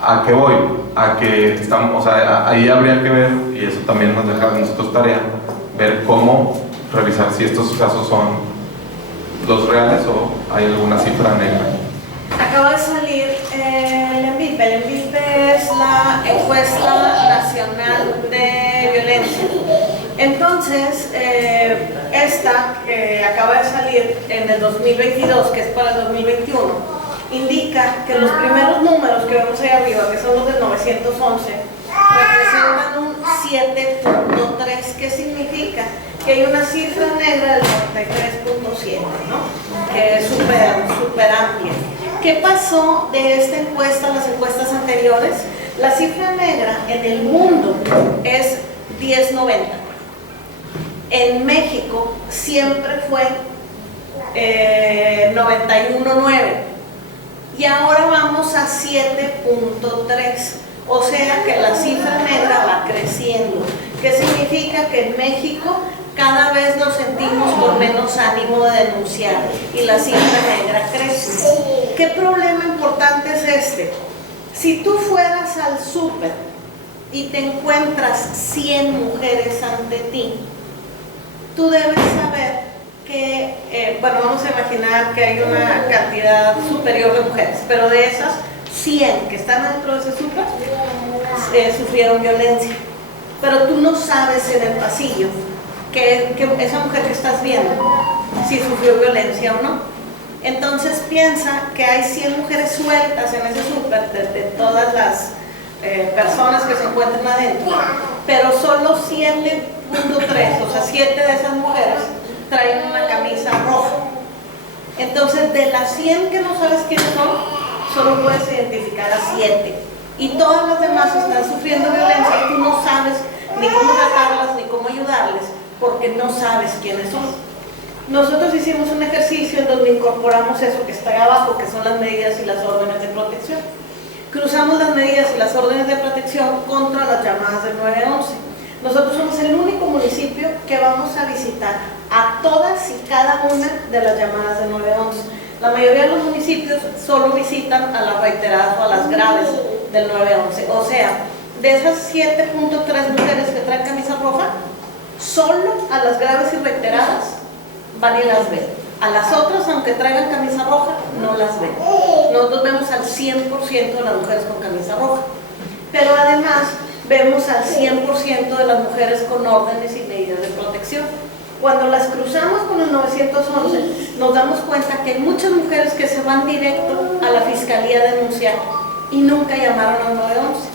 ¿A qué voy? A que estamos, o sea, ahí habría que ver, y eso también nos deja a nosotros tarea, ver cómo revisar si estos casos son los reales o hay alguna cifra negra. Acaba de salir el ENVIPE. El ENVIPE es la encuesta nacional de violencia. Entonces, esta que acaba de salir en el 2022, que es para el 2021, indica que los primeros números que vemos ahí arriba, que son los del 911, representan un 7.3, que significa que hay una cifra negra del 93.7, ¿no? Que es súper amplia. ¿Qué pasó de esta encuesta a las encuestas anteriores? La cifra negra en el mundo es 10.90. En México siempre fue 91.9 y ahora vamos a 7.3. O sea que la cifra negra va creciendo. ¿Qué significa? Que en México cada vez nos sentimos con menos ánimo de denunciar y la cifra negra crece. ¿Qué problema importante es este? Si tú fueras al súper y te encuentras 100 mujeres ante ti, tú debes saber que, bueno, vamos a imaginar que hay una cantidad superior de mujeres, pero de esas 100 que están dentro de ese súper sufrieron violencia. Pero tú no sabes en el pasillo que esa mujer que estás viendo, si sufrió violencia o no. Entonces piensa que hay 100 mujeres sueltas en ese súper de todas las personas que se encuentran adentro, pero solo 7.3, o sea, 7 de esas mujeres traen una camisa roja. Entonces, de las 100 que no sabes quiénes son, solo puedes identificar a 7. Y todas las demás están sufriendo violencia y tú no sabes ni cómo tratarlas ni cómo ayudarles porque no sabes quiénes son. Nosotros hicimos un ejercicio en donde incorporamos eso que está ahí abajo, que son las medidas y las órdenes de protección. Cruzamos las medidas y las órdenes de protección contra las llamadas del 911. Nosotros somos el único municipio que vamos a visitar a todas y cada una de las llamadas del 911. La mayoría de los municipios solo visitan a las reiteradas o a las graves del 911. O sea, de esas 7.3 mujeres que traen camisa roja, solo a las graves y reiteradas van y las ven. A las otras, aunque traigan camisa roja, no las ven. Nosotros vemos al 100% de las mujeres con camisa roja. Pero además, vemos al 100% de las mujeres con órdenes y medidas de protección. Cuando las cruzamos con el 911, nos damos cuenta que hay muchas mujeres que se van directo a la fiscalía a denunciar y nunca llamaron al 911.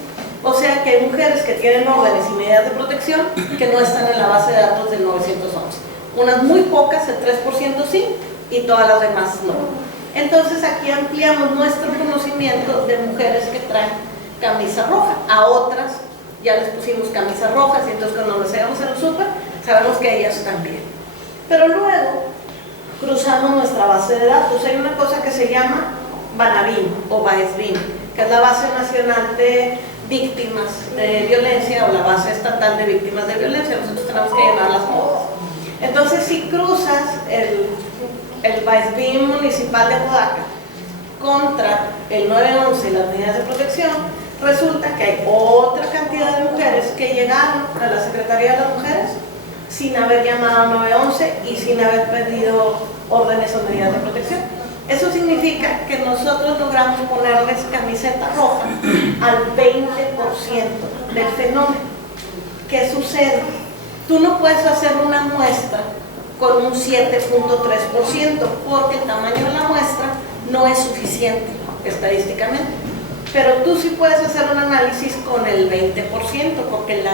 O sea que hay mujeres que tienen órdenes y medidas de protección que no están en la base de datos del 911. Unas muy pocas, el 3% sí, y todas las demás no. Entonces aquí ampliamos nuestro conocimiento de mujeres que traen camisa roja. A otras ya les pusimos camisas rojas y entonces cuando nos vayamos en el súper sabemos que ellas también. Pero luego cruzamos nuestra base de datos. Hay una cosa que se llama Banabim o BAESBIM, que es la base nacional de víctimas de violencia o la base estatal de víctimas de violencia. Nosotros tenemos que llenarlas todas. Entonces, si cruzas el BAESBIM municipal de Apodaca contra el 911 y las medidas de protección, resulta que hay otra cantidad de mujeres que llegaron a la Secretaría de las Mujeres sin haber llamado al 911 y sin haber pedido órdenes o medidas de protección. Eso significa que nosotros logramos ponerles camiseta roja al 20% del fenómeno. ¿Qué sucede? Tú no puedes hacer una muestra con un 7.3% porque el tamaño de la muestra no es suficiente estadísticamente. Pero tú sí puedes hacer un análisis con el 20%, porque el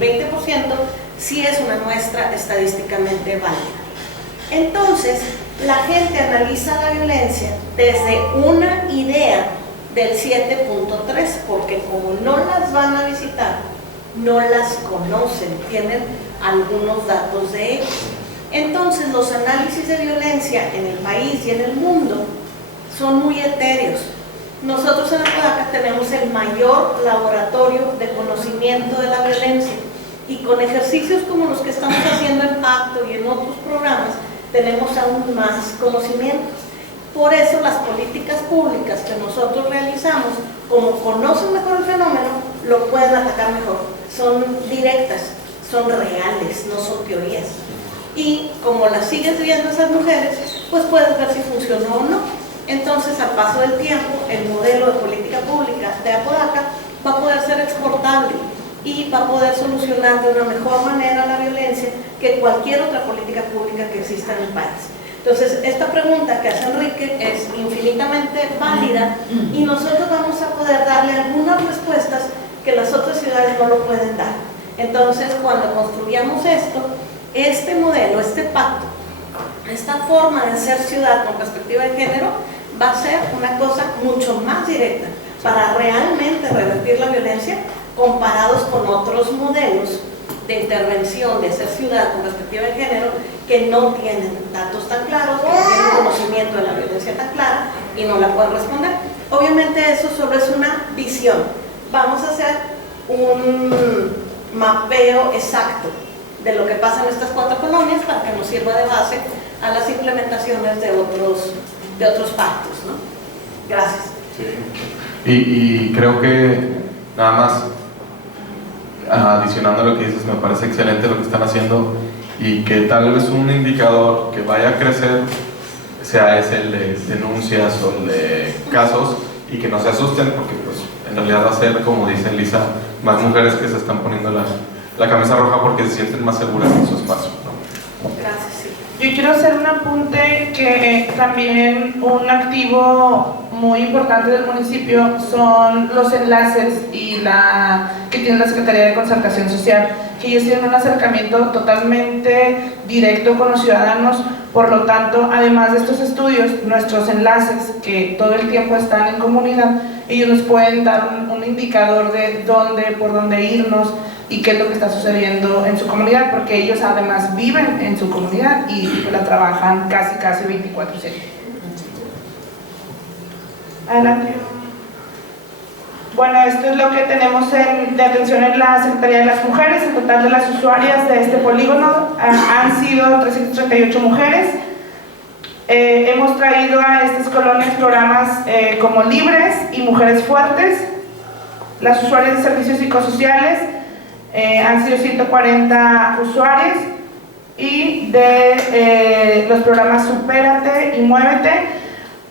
20% sí es una muestra estadísticamente válida. Entonces, la gente analiza la violencia desde una idea del 7.3, porque como no las van a visitar, no las conocen, tienen algunos datos de ellos. Entonces, los análisis de violencia en el país y en el mundo son muy etéreos. Nosotros en Apodaca tenemos el mayor laboratorio de conocimiento de la violencia Y con ejercicios como los que estamos haciendo en Pacto y en otros programas, tenemos aún más conocimientos. Por eso las políticas públicas que nosotros realizamos, como conocen mejor el fenómeno, lo pueden atacar mejor. Son directas, son reales, no son teorías. Y como las sigues viendo esas mujeres, pues puedes ver si funcionó o no. Entonces, al paso del tiempo, el modelo de política pública de Apodaca va a poder ser exportable y va a poder solucionar de una mejor manera la violencia que cualquier otra política pública que exista en el país. Entonces, esta pregunta que hace Enrique es infinitamente válida y nosotros vamos a poder darle algunas respuestas que las otras ciudades no lo pueden dar. Entonces, cuando construyamos esto, este modelo, este pacto, esta forma de ser ciudad con perspectiva de género, va a ser una cosa mucho más directa para realmente revertir la violencia comparados con otros modelos de intervención, de ser ciudad con perspectiva de género, que no tienen datos tan claros, que no tienen conocimiento de la violencia tan clara y no la pueden responder. Obviamente eso solo es una visión. Vamos a hacer un mapeo exacto de lo que pasa en estas 4 colonias para que nos sirva de base a las implementaciones de otros pactos, ¿no? Gracias. Sí. Y creo que nada más adicionando a lo que dices, me parece excelente lo que están haciendo y que tal vez un indicador que vaya a crecer sea ese el de denuncias o el de casos y que no se asusten porque pues en realidad va a ser, como dice Lisa, más mujeres que se están poniendo la camisa roja porque se sienten más seguras en su espacio, ¿no? Gracias, sí. Yo quiero hacer un apunte que también un activo muy importante del municipio son los enlaces que tiene la Secretaría de Concertación Social, que ellos tienen un acercamiento totalmente directo con los ciudadanos. Por lo tanto, además de estos estudios, nuestros enlaces que todo el tiempo están en comunidad, ellos nos pueden dar un indicador de por dónde irnos y qué es lo que está sucediendo en su comunidad, porque ellos además viven en su comunidad y la trabajan casi 24/7. Adelante. Bueno, esto es lo que tenemos de atención en la Secretaría de las Mujeres. El total de las usuarias de este polígono han sido 338 mujeres. Hemos traído a estas colonias programas como Libres y Mujeres Fuertes. Las usuarias de servicios psicosociales han sido 140 usuarias y de los programas Supérate y Muévete,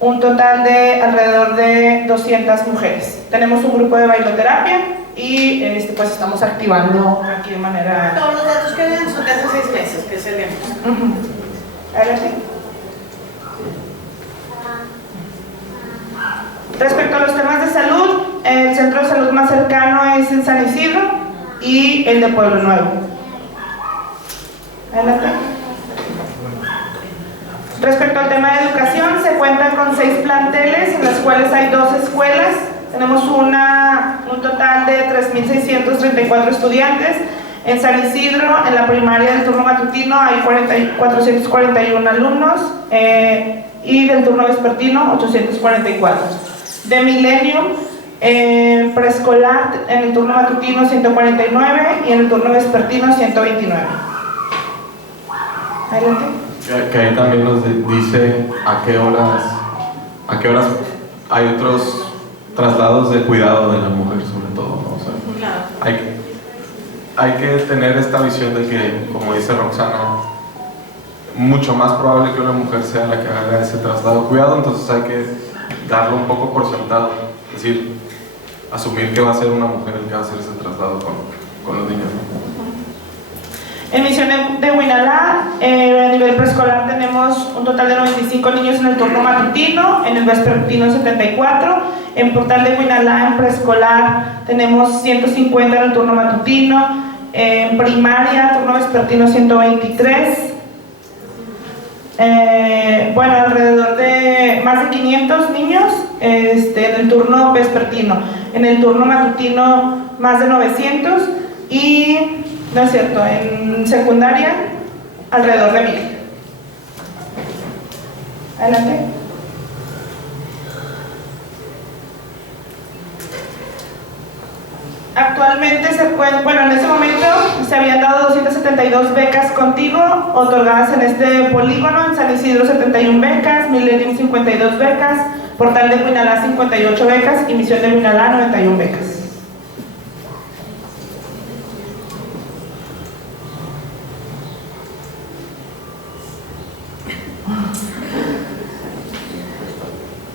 un total de alrededor de 200 mujeres. Tenemos un grupo de bailoterapia y pues estamos activando aquí de manera... Todos los datos que ven son de hace 6 meses que se ven. Adelante. Respecto a los temas de salud, el centro de salud más cercano es en San Isidro y el de Pueblo Nuevo. Adelante. Respecto al tema de educación, se cuenta con 6 planteles, en las cuales hay 2 escuelas. Tenemos un total de 3.634 estudiantes. En San Isidro, en la primaria del turno matutino, hay 441 alumnos y del turno vespertino, 844. De Millennium, preescolar, en el turno matutino, 149 y en el turno vespertino, 129. Adelante. Que ahí también nos dice a qué horas hay otros traslados de cuidado de la mujer, sobre todo, ¿no? O sea, hay que tener esta visión de que, como dice Roxana, mucho más probable que una mujer sea la que haga ese traslado de cuidado, entonces hay que darlo un poco por sentado, es decir, asumir que va a ser una mujer el que va a hacer ese traslado con los niños, ¿no? En Misión de Huinalá, a nivel preescolar tenemos un total de 95 niños en el turno matutino, en el vespertino 74. En Portal de Huinalá, en preescolar, tenemos 150 en el turno matutino. En primaria, turno vespertino 123. Bueno, alrededor de más de 500 niños en el turno vespertino. En el turno matutino, más de 900. Y... no es cierto, en secundaria, alrededor de 1000. Adelante. Actualmente en ese momento se habían dado 272 becas contigo otorgadas en este polígono. En San Isidro 71 becas, Millennium 52 becas, Portal de Huinalá 58 becas y Misión de Huinalá 91 becas.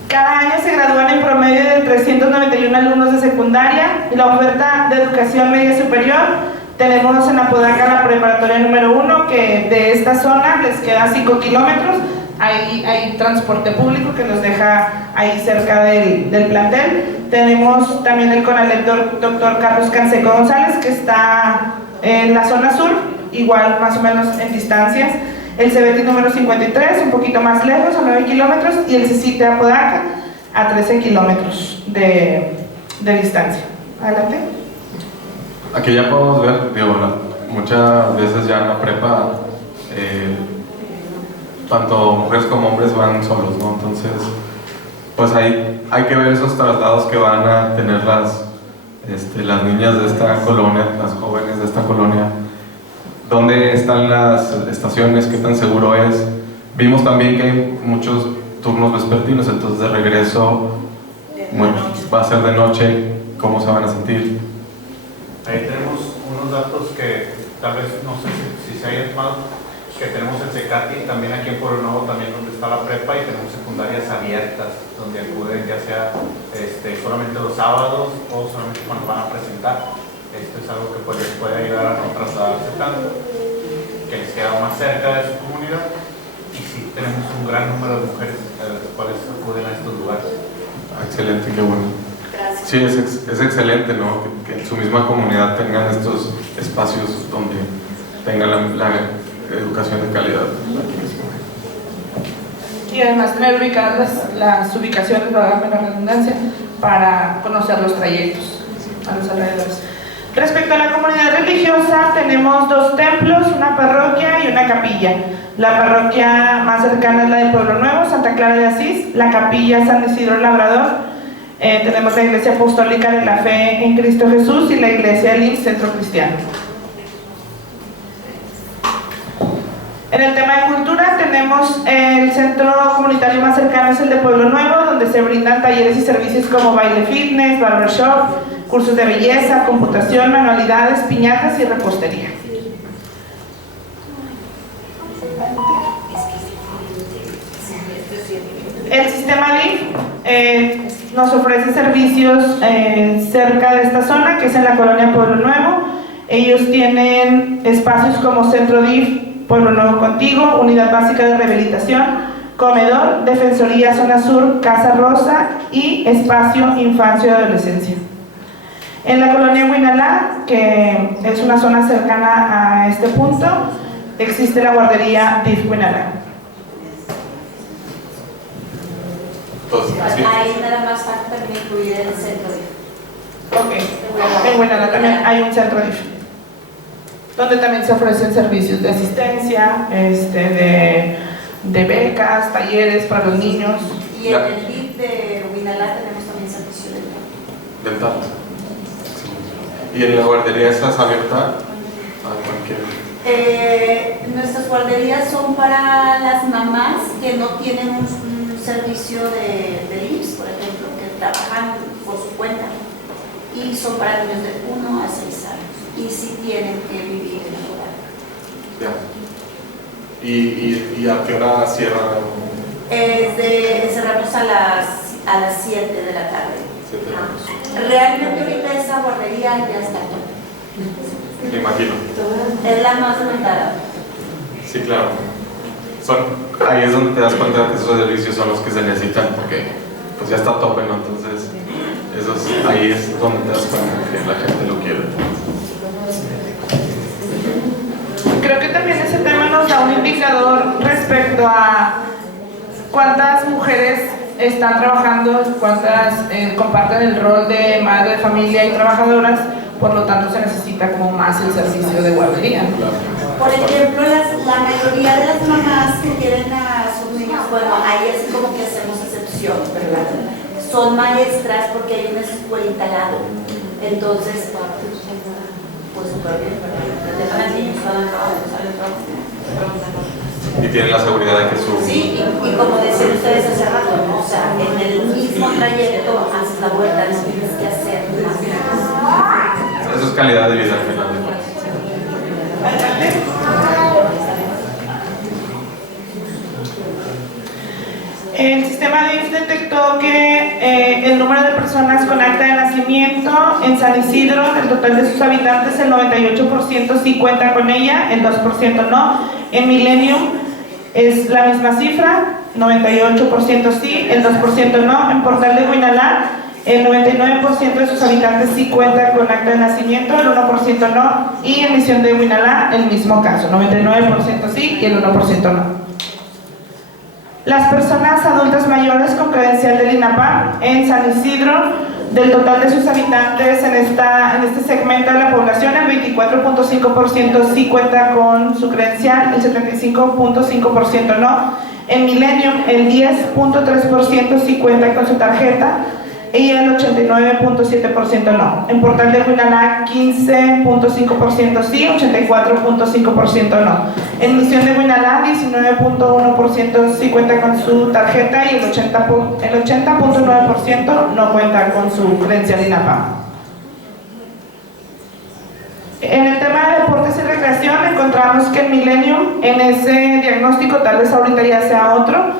Cada año se gradúan en promedio de 391 alumnos de secundaria y la oferta de educación media superior. Tenemos en Apodaca la preparatoria número 1, que de esta zona les queda 5 kilómetros. Hay transporte público que nos deja ahí cerca del plantel. Tenemos también el CONALEP Dr. Carlos Canseco González, que está en la zona sur, igual más o menos en distancias. El CBT número 53, un poquito más lejos, a 9 kilómetros, y el CICIT de Apodaca, a 13 kilómetros de distancia. Adelante. Aquí ya podemos ver, digo, muchas veces ya en la prepa, tanto mujeres como hombres van solos, ¿no? Entonces, pues hay que ver esos traslados que van a tener las niñas de esta colonia, las jóvenes de esta colonia. ¿Dónde están las estaciones? ¿Qué tan seguro es? Vimos también que hay muchos turnos vespertinos, entonces de regreso va a ser de noche. ¿Cómo se van a sentir? Ahí tenemos unos datos que tal vez no sé si se hayan tomado, que tenemos el CECATI también aquí en Pueblo Nuevo, también donde está la prepa, y tenemos secundarias abiertas donde acuden ya sea solamente los sábados o solamente cuando van a presentar. Esto es algo que pues les puede ayudar a no trasladarse tanto, que les queda más cerca de su comunidad, y sí tenemos un gran número de mujeres a las cuales acuden a estos lugares. Excelente, qué bueno. Gracias. Sí, es excelente, ¿no? Que en su misma comunidad tengan estos espacios donde tengan la educación de calidad. Y además tener ubicadas las ubicaciones, valga la redundancia, para conocer los trayectos a los alrededores. Respecto a la comunidad religiosa, tenemos 2 templos, una parroquia y una capilla. La parroquia más cercana es la de Pueblo Nuevo, Santa Clara de Asís, la capilla San Isidro Labrador. Tenemos la Iglesia Apostólica de la Fe en Cristo Jesús y la Iglesia del Centro Cristiano. En el tema de cultura tenemos el centro comunitario más cercano, es el de Pueblo Nuevo, donde se brindan talleres y servicios como baile fitness, barbershop, cursos de belleza, computación, manualidades, piñatas y repostería. El sistema DIF nos ofrece servicios cerca de esta zona, que es en la colonia Pueblo Nuevo. Ellos tienen espacios como Centro DIF, Pueblo Nuevo Contigo, Unidad Básica de Rehabilitación, Comedor, Defensoría Zona Sur, Casa Rosa y Espacio Infancia y Adolescencia. En la colonia Huinalá, que es una zona cercana a este punto, existe la guardería DIF Huinalá. Ahí nada más falta también incluir el centro DIF. Ok, en Huinalá también hay un centro DIF, donde también se ofrecen servicios de asistencia, de becas, talleres para los niños. Y en el DIF de Huinalá tenemos también servicio dental. ¿Y en la guardería esa es abierta a cualquier? Nuestras guarderías son para las mamás que no tienen un servicio de IMSS, por ejemplo, que trabajan por su cuenta, y son para niños de 1 a 6 años, y sí tienen que vivir en el hogar. Ya. ¿Y a qué hora cierran? Cerramos a las 7 de la tarde. Realmente ahorita esa guardería ya está toda. Me imagino. Es la más demandada. Sí, claro. Ahí es donde te das cuenta que esos servicios son los que se necesitan, porque pues ya está a tope, ¿no? Entonces, ahí es donde te das cuenta que la gente lo quiere. Creo que también ese tema nos da un indicador respecto a cuántas mujeres están trabajando, cuántas comparten el rol de madre de familia y trabajadoras, por lo tanto se necesita como más el servicio de guardería. Por ejemplo, la mayoría de las mamás que tienen a sus niños, bueno, ahí es como que hacemos excepción, ¿verdad? Son maestras porque hay una escuelita al lado. Entonces, pues súper bien, ¿verdad? Dejan al niño, salen trabajo. Y tienen la seguridad de que su... Sí, y como decían ustedes hace rato, ¿no? O sea, en el mismo trayecto haces la vuelta, no tienes que hacer más. Eso es calidad de vida al final de cuentas. El sistema de IMSS detectó que el número de personas con acta de nacimiento en San Isidro, del total de sus habitantes, el 98% sí cuenta con ella, el 2% no. En Millennium es la misma cifra, 98% sí, el 2% no. En Portal de Huinalá, el 99% de sus habitantes sí cuentan con acta de nacimiento, el 1% no. Y en Misión de Huinalá, el mismo caso, 99% sí y el 1% no. Las personas adultas mayores con credencial del INAPAM en San Isidro, del total de sus habitantes en este segmento de la población, el 24.5% sí cuenta con su credencial, el 75.5% no. En Millennium, el 10.3% sí cuenta con su tarjeta y el 89.7% no. En Portal de Huinalá, 15.5% sí, 84.5% no. En Misión de Huinalá, 19.1% sí cuenta con su tarjeta y el 80.9% no cuenta con su credencial INAPAM. En el tema de deportes y recreación encontramos que en Millennium, en ese diagnóstico, tal vez ahorita ya sea otro,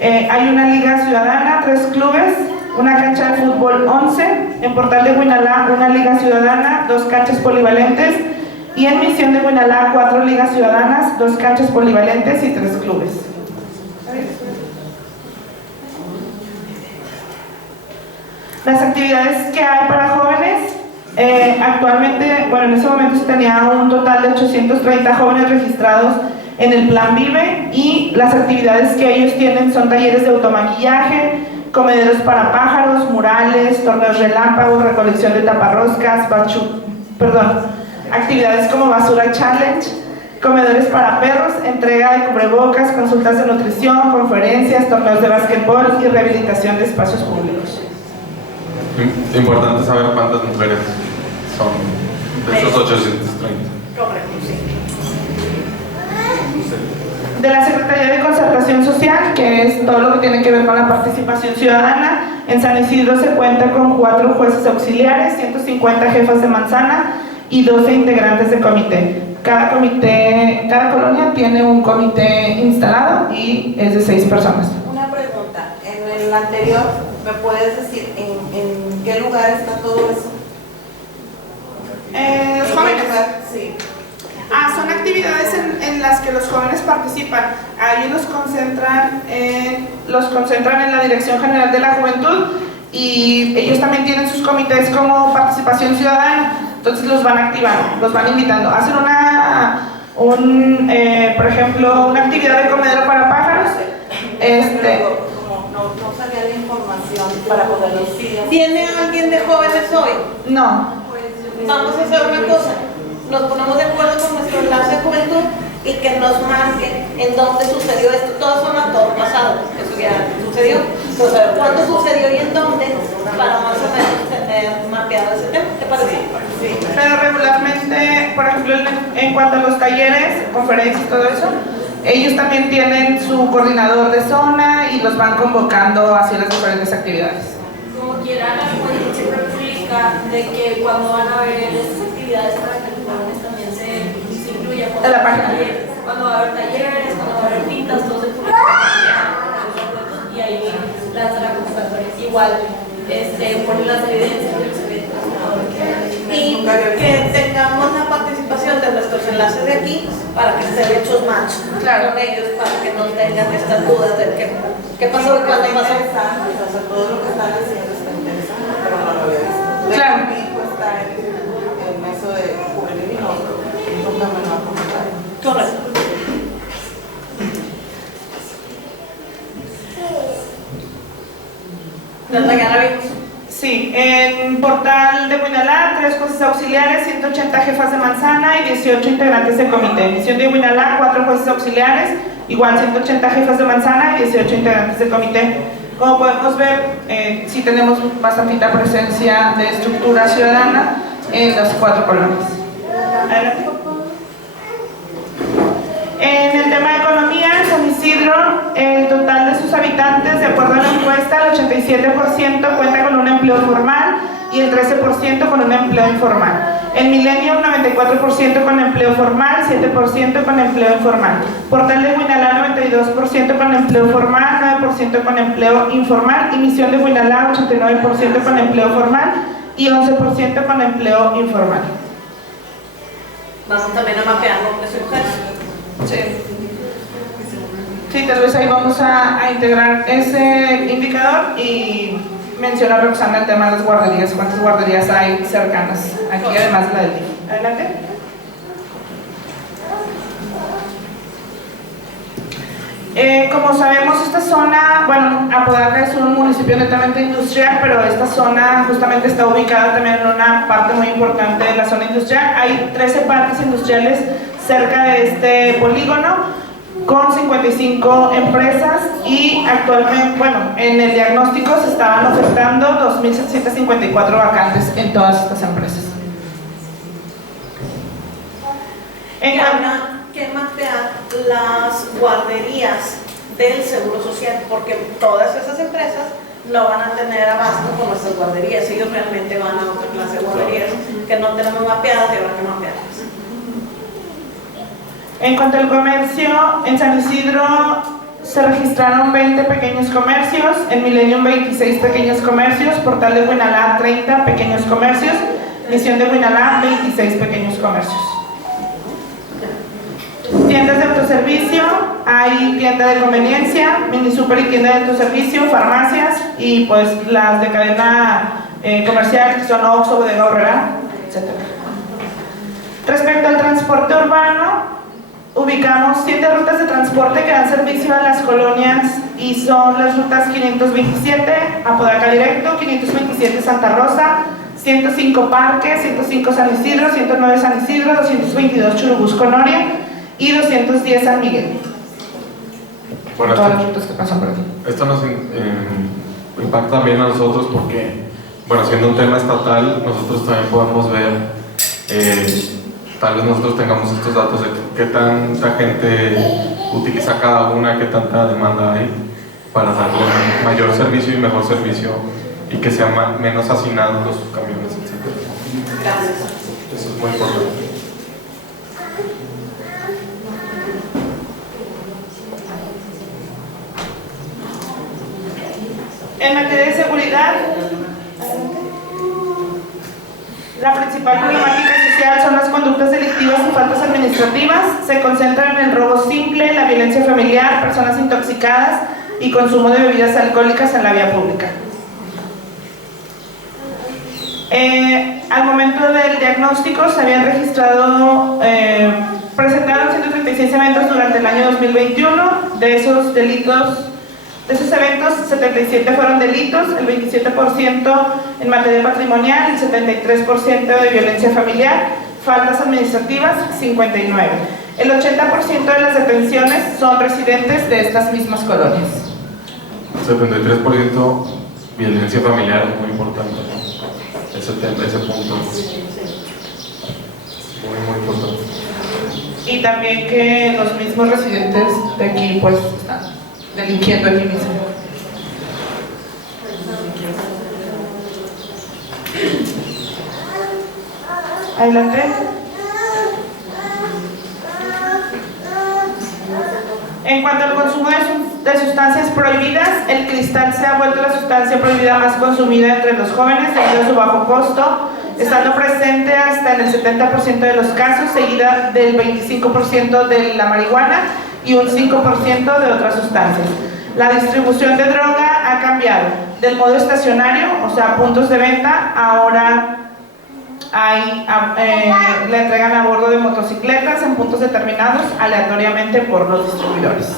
hay una liga ciudadana, 3 clubes, una cancha de fútbol 11, en Portal de Huinalá una liga ciudadana, 2 canchas polivalentes y en Misión de Huinalá 4 ligas ciudadanas, 2 canchas polivalentes y 3 clubes. Las actividades que hay para jóvenes, actualmente, bueno, en ese momento se tenía un total de 830 jóvenes registrados en el Plan Vive y las actividades que ellos tienen son talleres de automaquillaje, comederos para pájaros, murales, torneos relámpagos, recolección de taparroscas, actividades como basura challenge, comedores para perros, entrega de cubrebocas, consultas de nutrición, conferencias, torneos de básquetbol y rehabilitación de espacios públicos. Importante saber cuántas mujeres son de esos 830. Correcto, sí. De la Secretaría de Concertación Social, que es todo lo que tiene que ver con la participación ciudadana, en San Isidro se cuenta con 4 jueces auxiliares, 150 jefas de manzana y 12 integrantes de comité. Cada colonia tiene un comité instalado y es de 6 personas. Una pregunta, en el anterior, ¿me puedes decir en qué lugar está todo eso? Los jóvenes. Sí. Son actividades en las que los jóvenes participan. Ahí los concentran en la Dirección General de la Juventud y ellos también tienen sus comités como participación ciudadana. Entonces los van activando, los van invitando. Hacen por ejemplo, una actividad de comedero para pájaros. No salía la información para poder decir. ¿Tiene alguien de jóvenes hoy? No. Vamos a hacer una cosa. Nos ponemos de acuerdo con nuestro enlace de juventud y que nos marquen en dónde sucedió esto. Todos son a todo pasado, eso ya sucedió. Entonces, ¿cuándo sucedió y en dónde? Para más o menos tener mapeado ese tema. ¿Te parece? Sí. Pero regularmente, por ejemplo, en cuanto a los talleres, conferencias y todo eso, ellos también tienen su coordinador de zona y los van convocando hacia las diferentes actividades. Como quiera, la juventud siempre publica de que cuando van a ver esas actividades para que los jóvenes también se incluyan. En la página. Cuando va a haber talleres, cuando va a haber pintas, todo se publica. Y ahí lanza la convocatoria. Igual, ponen las evidencias de los eventos. Y que tengamos la participación de nuestros enlaces de aquí para que estén hechos match con ellos, para que no tengan estas dudas de qué pasó y cuándo pasó. Todo lo que están diciendo está interesante, pero no lo había visto. Claro. Mi hijo está en eso de juvenil y nunca me lo ha comentado. Correcto. Ya la vimos. Sí, en Portal de Huinalá, 3 jueces auxiliares, 180 jefas de manzana y 18 integrantes de comité. En Misión de Huinalá, 4 jueces auxiliares, igual 180 jefas de manzana y 18 integrantes de comité. Como podemos ver, sí tenemos bastante presencia de estructura ciudadana en las 4 colonias. Adelante. En el tema de economía, en San Isidro, el total de sus habitantes, de acuerdo a la encuesta, el 87% cuenta con un empleo formal y el 13% con un empleo informal. En Milenio, 94% con empleo formal, 7% con empleo informal. Portal de Huinalá, 92% con empleo formal, 9% con empleo informal. Y Misión de Huinalá, 89% con empleo formal y 11% con empleo informal. Vamos también a mapear hombres y mujeres. Sí, tal vez ahí vamos a integrar ese indicador y menciona Roxana el tema de las guarderías, cuántas guarderías hay cercanas aquí, además de la del DIF. Adelante. Como sabemos, esta zona, bueno, Apodaca es un municipio netamente industrial, pero esta zona justamente está ubicada también en una parte muy importante de la zona industrial. Hay 13 parques industriales cerca de este polígono, con 55 empresas y actualmente, bueno, en el diagnóstico se estaban ofertando 2.754 vacantes en todas estas empresas. Que mapear las guarderías del Seguro Social, porque todas esas empresas no van a tener abasto con nuestras guarderías, ellos realmente van a otra clase de guarderías que no tenemos mapeadas y habrá que mapearlas. En cuanto al comercio, en San Isidro se registraron 20 pequeños comercios, en Millennium 26 pequeños comercios, Portal de Huinalá 30 pequeños comercios, Misión de Huinalá 26 pequeños comercios. Tiendas de autoservicio, hay tienda de conveniencia, mini super y tienda de autoservicio, farmacias y pues las de cadena comercial que son Oxxo, Bodega Aurrera, etc. Respecto al transporte urbano, ubicamos 7 rutas de transporte que dan servicio a las colonias y son las rutas 527 Apodaca Directo, 527 Santa Rosa, 105 Parque, 105 San Isidro, 109 San Isidro, 222 Churubusco Noria y 210 San Miguel. Bueno, todas las rutas que pasan por aquí. Esto nos impacta también a nosotros porque, bueno, siendo un tema estatal, nosotros también podemos ver tal vez nosotros tengamos estos datos de qué tanta gente utiliza cada una, qué tanta demanda hay para darle mayor servicio y mejor servicio y que sean menos hacinados los camiones, etc. Gracias. Eso es muy importante. En materia de seguridad, la principal problemática social son las conductas delictivas y faltas administrativas. Se concentran en el robo simple, la violencia familiar, personas intoxicadas y consumo de bebidas alcohólicas en la vía pública. Al momento del diagnóstico se habían registrado, presentaron 136 eventos durante el año 2021. De esos delitos, de esos eventos, 77 fueron delitos, el 27% en materia patrimonial, el 73% de violencia familiar, faltas administrativas, 59. El 80% de las detenciones son residentes de estas mismas colonias. 73% violencia familiar, muy importante, ¿no? Ese punto muy importante. Y también que los mismos residentes de aquí pues están delinquiendo aquí mismo. Adelante. En cuanto al consumo de sustancias prohibidas, el cristal se ha vuelto la sustancia prohibida más consumida entre los jóvenes debido a su bajo costo, estando presente hasta en el 70% de los casos, seguida del 25% de la marihuana y un 5% de otras sustancias. La distribución de droga ha cambiado del modo estacionario, o sea, puntos de venta, ahora la entregan a bordo de motocicletas en puntos determinados aleatoriamente por los distribuidores.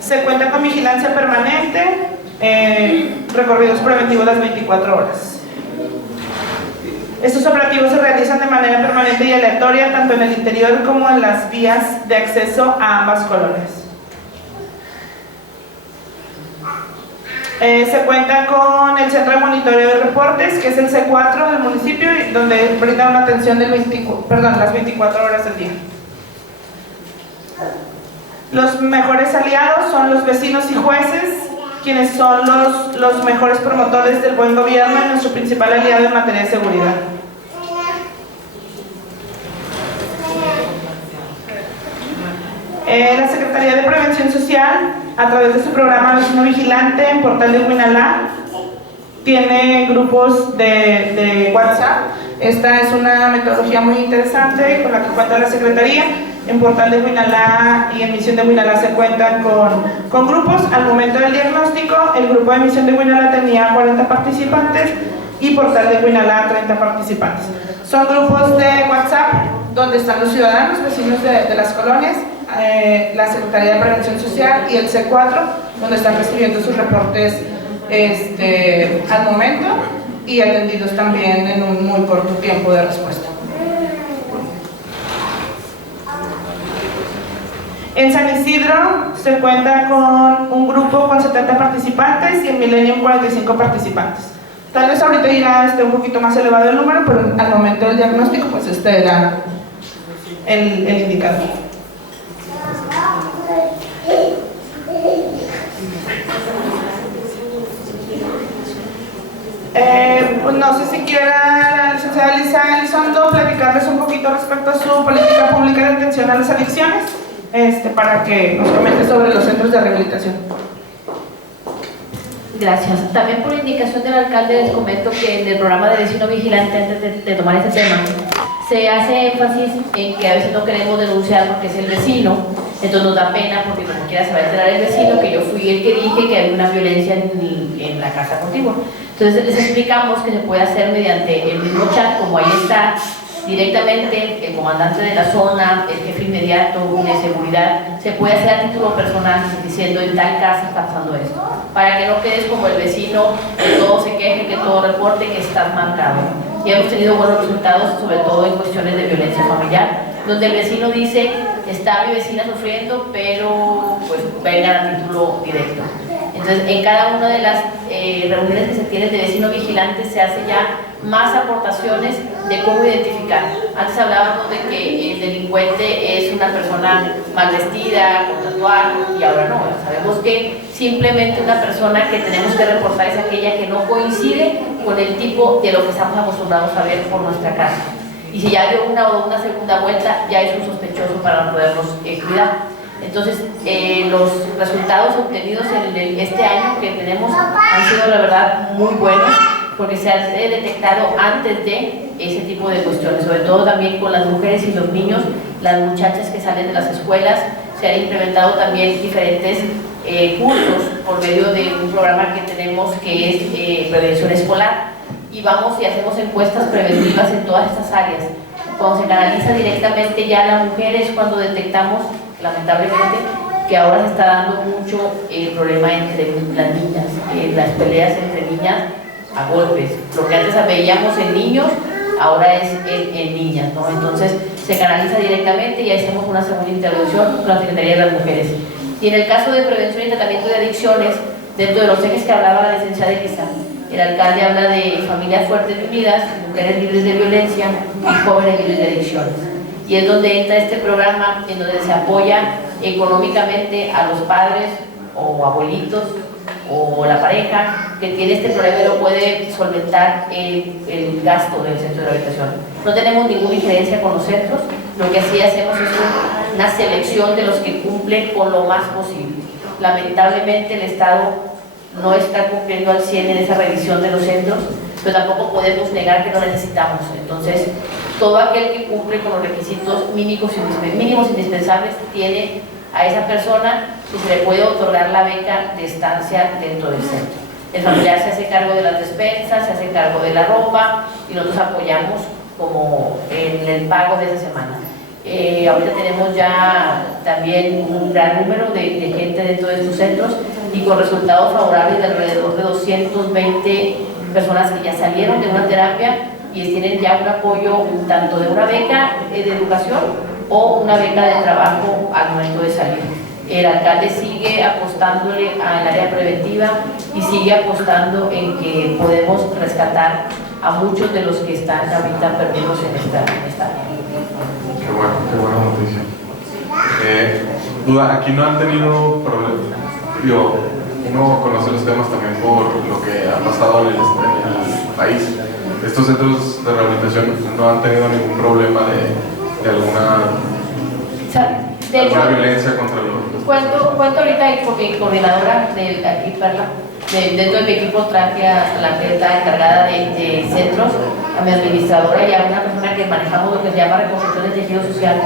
Se cuenta con vigilancia permanente, recorridos preventivos las 24 horas. Estos operativos se realizan de manera permanente y aleatoria, tanto en el interior como en las vías de acceso a ambas colonias. Se cuenta con el Centro de Monitoreo de Reportes, que es el C4 del municipio, donde brinda una atención las 24 horas del día. Los mejores aliados son los vecinos y jueces, quienes son los mejores promotores del buen gobierno y nuestro principal aliado en materia de seguridad. La Secretaría de Prevención Social, a través de su programa Vecino Vigilante en Portal de Huinalá, tiene grupos de WhatsApp. Esta es una metodología muy interesante con la que cuenta la Secretaría. En Portal de Huinalá y en Misión de Huinalá se cuentan con grupos. Al momento del diagnóstico, el grupo de Misión de Huinalá tenía 40 participantes y Portal de Huinalá 30 participantes. Son grupos de WhatsApp donde están los ciudadanos, vecinos de las colonias, la Secretaría de Prevención Social y el C4, donde están recibiendo sus reportes al momento y atendidos también en un muy corto tiempo de respuesta. En San Isidro se cuenta con un grupo con 70 participantes y en Millennium 45 participantes. Tal vez ahorita irá un poquito más elevado el número, pero al momento del diagnóstico pues este era el indicador. No sé si quiera la licenciada Lisa Elizondo platicarles un poquito respecto a su política pública de atención a las adicciones, para que nos comente sobre los centros de rehabilitación. Gracias. También por indicación del alcalde les comento que en el programa de Vecino Vigilante, antes de tomar este tema, se hace énfasis en que a veces no queremos denunciar porque es el vecino, entonces nos da pena porque como quiera se va a enterar el vecino que yo fui el que dije que hay una violencia en la casa contigua. Entonces les explicamos que se puede hacer mediante el mismo chat, como ahí está directamente el comandante de la zona, el jefe inmediato de seguridad, se puede hacer a título personal diciendo en tal casa está pasando esto, para que no quedes como el vecino, que todo se queje, que todo reporte, que estás marcado. Y hemos tenido buenos resultados, sobre todo en cuestiones de violencia familiar, donde el vecino dice, está mi vecina sufriendo, pero pues vengan a título directo. Entonces, en cada una de las reuniones que se tienen de vecino vigilante se hace ya más aportaciones de cómo identificar. Antes hablábamos de que el delincuente es una persona mal vestida, con tatuajes, y ahora no. Sabemos que simplemente una persona que tenemos que reportar es aquella que no coincide con el tipo de lo que estamos acostumbrados a ver por nuestra casa. Y si ya dio una o una segunda vuelta, ya es un sospechoso para podernos cuidar. Entonces, los resultados obtenidos en este año que tenemos han sido, la verdad, muy buenos, porque se ha detectado antes de ese tipo de cuestiones, sobre todo también con las mujeres y los niños, las muchachas que salen de las escuelas. Se han implementado también diferentes cursos por medio de un programa que tenemos que es prevención escolar, y vamos y hacemos encuestas preventivas en todas estas áreas. Cuando se canaliza directamente ya a las mujeres, cuando detectamos lamentablemente que ahora se está dando mucho el problema entre las niñas, las peleas entre niñas a golpes. Lo que antes veíamos en niños, ahora es en niñas, ¿no? Entonces se canaliza directamente y hacemos una segunda intervención con la Secretaría de las Mujeres. Y en el caso de prevención y tratamiento de adicciones, dentro de los ejes que hablaba la licenciada Elisa, el alcalde habla de familias fuertes y unidas, mujeres libres de violencia y jóvenes libres de adicciones. Y es donde entra este programa en donde se apoya económicamente a los padres o abuelitos o la pareja que tiene este problema y no puede solventar el gasto del centro de rehabilitación. No tenemos ninguna injerencia con los centros, lo que sí hacemos es una selección de los que cumplen con lo más posible. Lamentablemente el Estado no está cumpliendo al 100 en esa revisión de los centros, pero tampoco podemos negar que lo necesitamos. Entonces, todo aquel que cumple con los requisitos mínimos indispensables tiene a esa persona y se le puede otorgar la beca de estancia dentro del centro. El familiar se hace cargo de las despensas, se hace cargo de la ropa y nosotros apoyamos como en el pago de esa semana. Ahorita tenemos ya también un gran número de gente dentro de estos centros y con resultados favorables de alrededor de 220 personas que ya salieron de una terapia y tienen ya un apoyo tanto de una beca de educación o una beca de trabajo al momento de salir. El alcalde sigue apostándole al área preventiva y sigue apostando en que podemos rescatar a muchos de los que están ahorita perdidos en esta área. Qué buena noticia. Duda, aquí no han tenido problemas. Digo, uno conoce los temas también por lo que ha pasado en el país. Estos centros de rehabilitación no han tenido ningún problema de alguna violencia contra los cuento ahorita con mi coordinadora de aquí, Perla, dentro de mi equipo traje a la que está encargada de centros, a mi administradora y a una persona que manejamos lo que se llama reconstrucción del tejido social.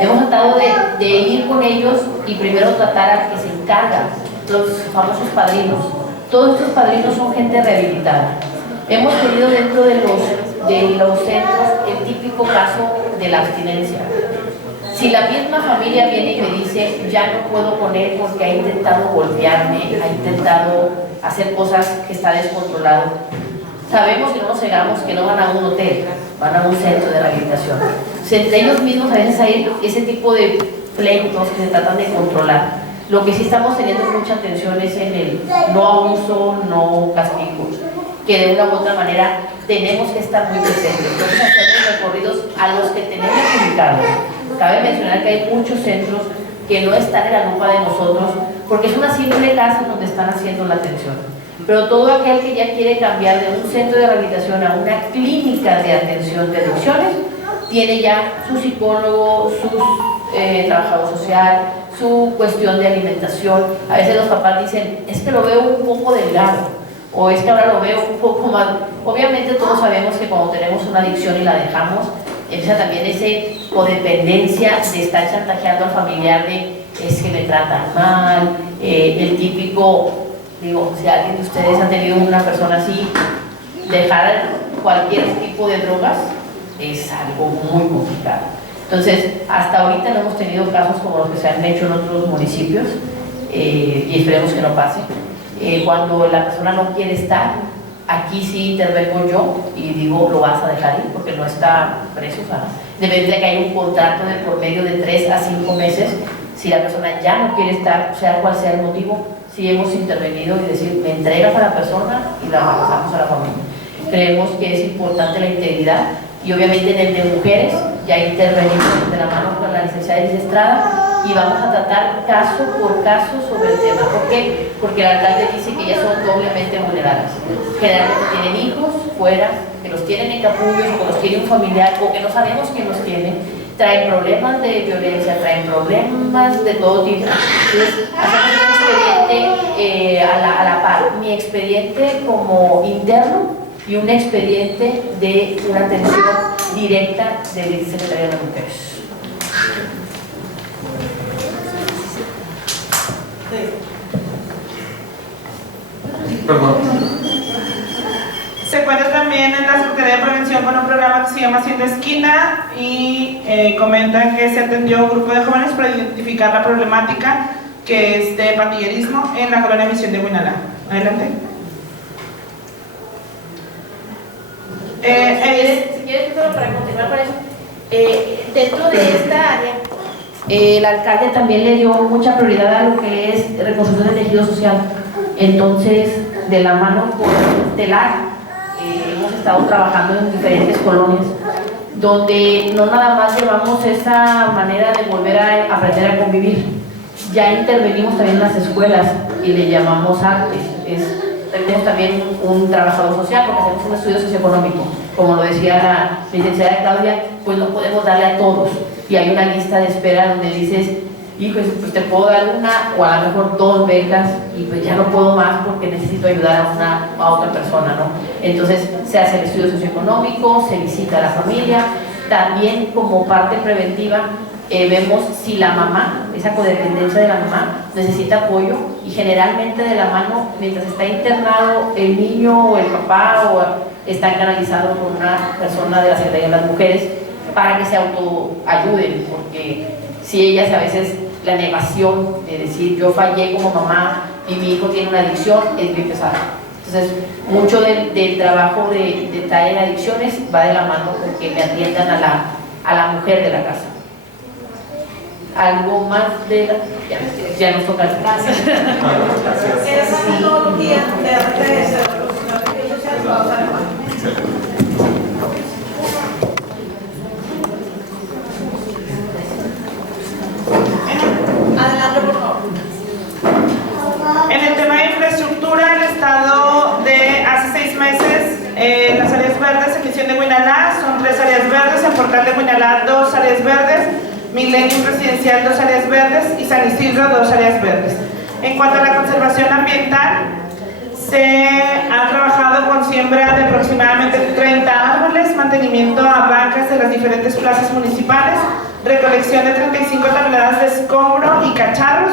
Hemos tratado de ir con ellos y primero tratar a que se encargan los famosos padrinos. Todos estos padrinos son gente rehabilitada. Hemos tenido dentro de los centros el típico caso de la abstinencia. Si la misma familia viene y me dice, ya no puedo con él porque ha intentado golpearme, ha intentado hacer cosas que está descontrolado, sabemos y no nos cegamos que no van a un hotel, van a un centro de rehabilitación. Entre ellos mismos a veces hay ese tipo de pleitos que se tratan de controlar. Lo que sí estamos teniendo mucha atención es en el no abuso, no castigo, que de una u otra manera tenemos que estar muy presentes. Entonces hacemos recorridos a los que tenemos ubicados. Cabe mencionar que hay muchos centros que no están en la lupa de nosotros porque es una simple casa donde están haciendo la atención. Pero todo aquel que ya quiere cambiar de un centro de rehabilitación a una clínica de atención de adicciones, tiene ya su psicólogo, su trabajador social, su cuestión de alimentación. A veces los papás dicen, es que lo veo un poco delgado, o es que ahora lo veo un poco más. Obviamente todos sabemos que cuando tenemos una adicción y la dejamos, empieza también esa codependencia de estar chantajeando al familiar de es que me tratan mal, el típico, digo, si alguien de ustedes ha tenido una persona así, dejar cualquier tipo de drogas es algo muy complicado. Entonces, hasta ahorita no hemos tenido casos como los que se han hecho en otros municipios y esperemos que no pase. Cuando la persona no quiere estar, aquí sí intervengo yo y digo, lo vas a dejar ir porque no está preso. O sea, depende de que haya un contrato de por medio de 3 a 5 meses. Si la persona ya no quiere estar, sea cual sea el motivo, sí hemos intervenido y decir, me entregas a la persona y la pasamos a la familia. Creemos que es importante la integridad y obviamente en el de mujeres ya intervenimos de la mano con la licenciada Iris Estrada y vamos a tratar caso por caso sobre el tema. ¿Por qué? Porque el alcalde dice que ellas son doblemente vulnerables. Generalmente tienen hijos fuera, que los tienen en capullos, o que los tiene un familiar, o que no sabemos quién los tiene. Traen problemas de violencia, traen problemas de todo tipo. Entonces, hacemos un expediente a la par. Mi expediente como interno y un expediente de una atención directa del Secretario de las Mujeres. Perdón. Se cuenta también en la Secretaría de Prevención con un programa que se llama Haciendo Esquina y comentan que se atendió un grupo de jóvenes para identificar la problemática que es de pandillerismo en la colonia Misión de Huinalá. Adelante. Si quieres, solo para continuar con eso, dentro de esta área, el alcalde también le dio mucha prioridad a lo que es reconstrucción del tejido social. Entonces, de la mano con TELAR, hemos estado trabajando en diferentes colonias, donde no nada más llevamos esa manera de volver a aprender a convivir. Ya intervenimos también en las escuelas y le llamamos arte. Tenemos también un trabajador social porque hacemos un estudio socioeconómico. Como lo decía la licenciada Claudia, pues no podemos darle a todos. Y hay una lista de espera donde dices, hijo, pues te puedo dar una o a lo mejor 2 becas y pues ya no puedo más porque necesito ayudar a otra persona, ¿no? Entonces se hace el estudio socioeconómico, se visita a la familia, también como parte preventiva vemos si la mamá, esa codependencia de la mamá, necesita apoyo y generalmente de la mano, mientras está internado el niño o el papá o están canalizados por una persona de la Secretaría de las Mujeres para que se autoayuden, porque si ellas a veces la negación de decir yo fallé como mamá y mi hijo tiene una adicción es muy pesada. Entonces, mucho del trabajo de traer adicciones va de la mano con que me atiendan a la mujer de la casa. Algo más de la... Ya nos toca. Gracias. Esa metodología de RTS, de los servicios sociales, vamos a llamar. Adelante, por favor. En el tema de infraestructura, el Estado de hace 6 meses, las áreas verdes en Misión de Huinalá son 3 áreas verdes, en Portal de Huinalá 2 áreas verdes, Millennium Residencial 2 áreas verdes y San Isidro 2 áreas verdes. En cuanto a la conservación ambiental, se ha trabajado con siembra de aproximadamente 30 árboles, mantenimiento a bancas de las diferentes plazas municipales, recolección de 35 toneladas de escombro y cacharros.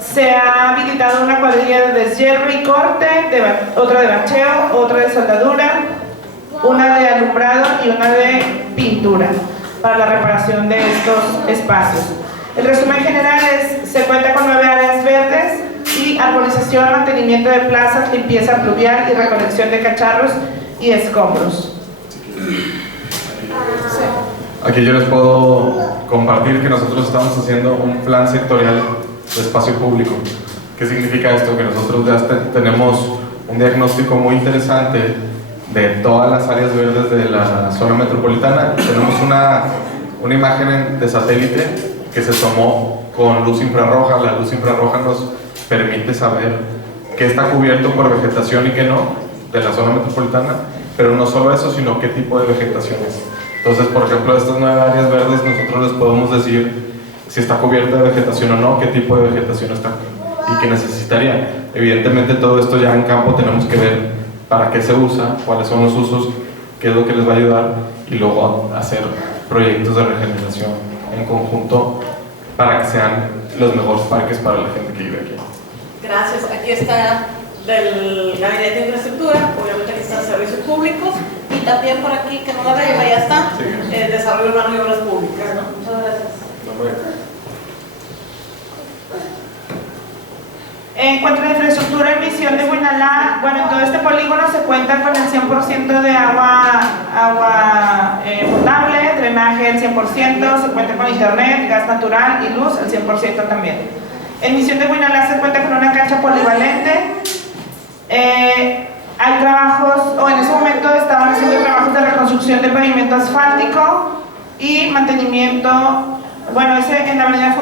Se ha habilitado una cuadrilla de deshierro y corte, otra de bacheo, otra de soldadura, una de alumbrado y una de pintura para la reparación de estos espacios. El resumen general es: se cuenta con 9 áreas verdes y arbolización, mantenimiento de plazas, limpieza pluvial y recolección de cacharros y escombros. Aquí yo les puedo compartir que nosotros estamos haciendo un plan sectorial de espacio público. ¿Qué significa esto? Que nosotros ya tenemos un diagnóstico muy interesante de todas las áreas verdes de la zona metropolitana. Tenemos una imagen de satélite que se tomó con luz infrarroja. La luz infrarroja nos permite saber qué está cubierto por vegetación y qué no de la zona metropolitana, pero no solo eso, sino qué tipo de vegetación es. Entonces, por ejemplo, de estas 9 áreas verdes nosotros les podemos decir si está cubierta de vegetación o no, qué tipo de vegetación está y qué necesitaría. Evidentemente todo esto ya en campo tenemos que ver para qué se usa, cuáles son los usos, qué es lo que les va a ayudar, y luego hacer proyectos de regeneración en conjunto para que sean los mejores parques para la gente que vive aquí. Gracias. Aquí está del Gabinete de Infraestructura, obviamente aquí están servicios públicos, y también por aquí, que no la veo, ya está, Desarrollo Urbano y Obras Públicas, ¿no? Muchas gracias. En cuanto a la infraestructura en Misión de Huinalá, bueno, en todo este polígono se cuenta con el 100% de agua potable, drenaje el 100%, se cuenta con internet, gas natural y luz el 100% también. En Misión de Huinalá se cuenta con una cancha polivalente. Hay trabajos, o en ese momento estaban haciendo trabajos de reconstrucción de pavimento asfáltico y mantenimiento, bueno, ese en la avenida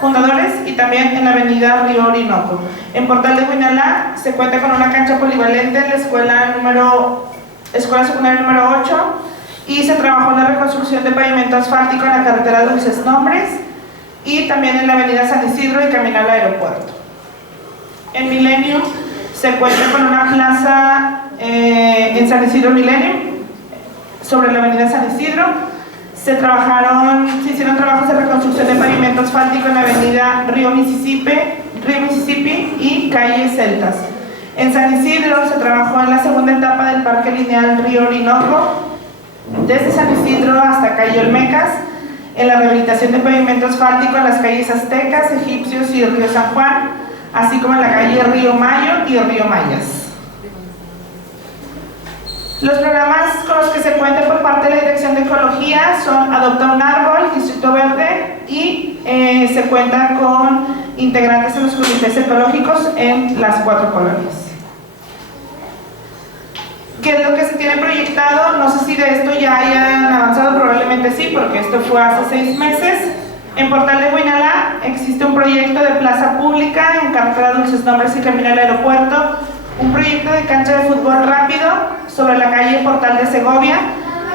Fundadores y también en la avenida Río Orinoco. En Portal de Huinalá se cuenta con una cancha polivalente en la escuela secundaria número 8, y se trabajó en la reconstrucción de pavimento asfáltico en la carretera Dulces Nombres y también en la avenida San Isidro y camino al aeropuerto. En Millennium se cuenta con una plaza en San Isidro Millennium, sobre la avenida San Isidro. Se hicieron trabajos de reconstrucción de pavimento asfáltico en la avenida Río Mississippi y calle Celtas. En San Isidro se trabajó en la segunda etapa del Parque Lineal Río Orinoco, desde San Isidro hasta calle Olmecas, en la rehabilitación de pavimento asfáltico en las calles Aztecas, Egipcios y Río San Juan, así como en la calle Río Mayo y Río Mayas. Los programas con los que se cuenta por parte de la Dirección de Ecología son Adopta un Árbol, Distrito Verde, y se cuenta con integrantes en los comités ecológicos en las 4 colonias. ¿Qué es lo que se tiene proyectado? No sé si de esto ya hayan avanzado, probablemente sí, porque esto fue hace 6 meses. En Portal de Huinalá existe un proyecto de plaza pública en carretera Dulces Nombres y camino al aeropuerto, un proyecto de cancha de fútbol rápido sobre la calle Portal de Segovia,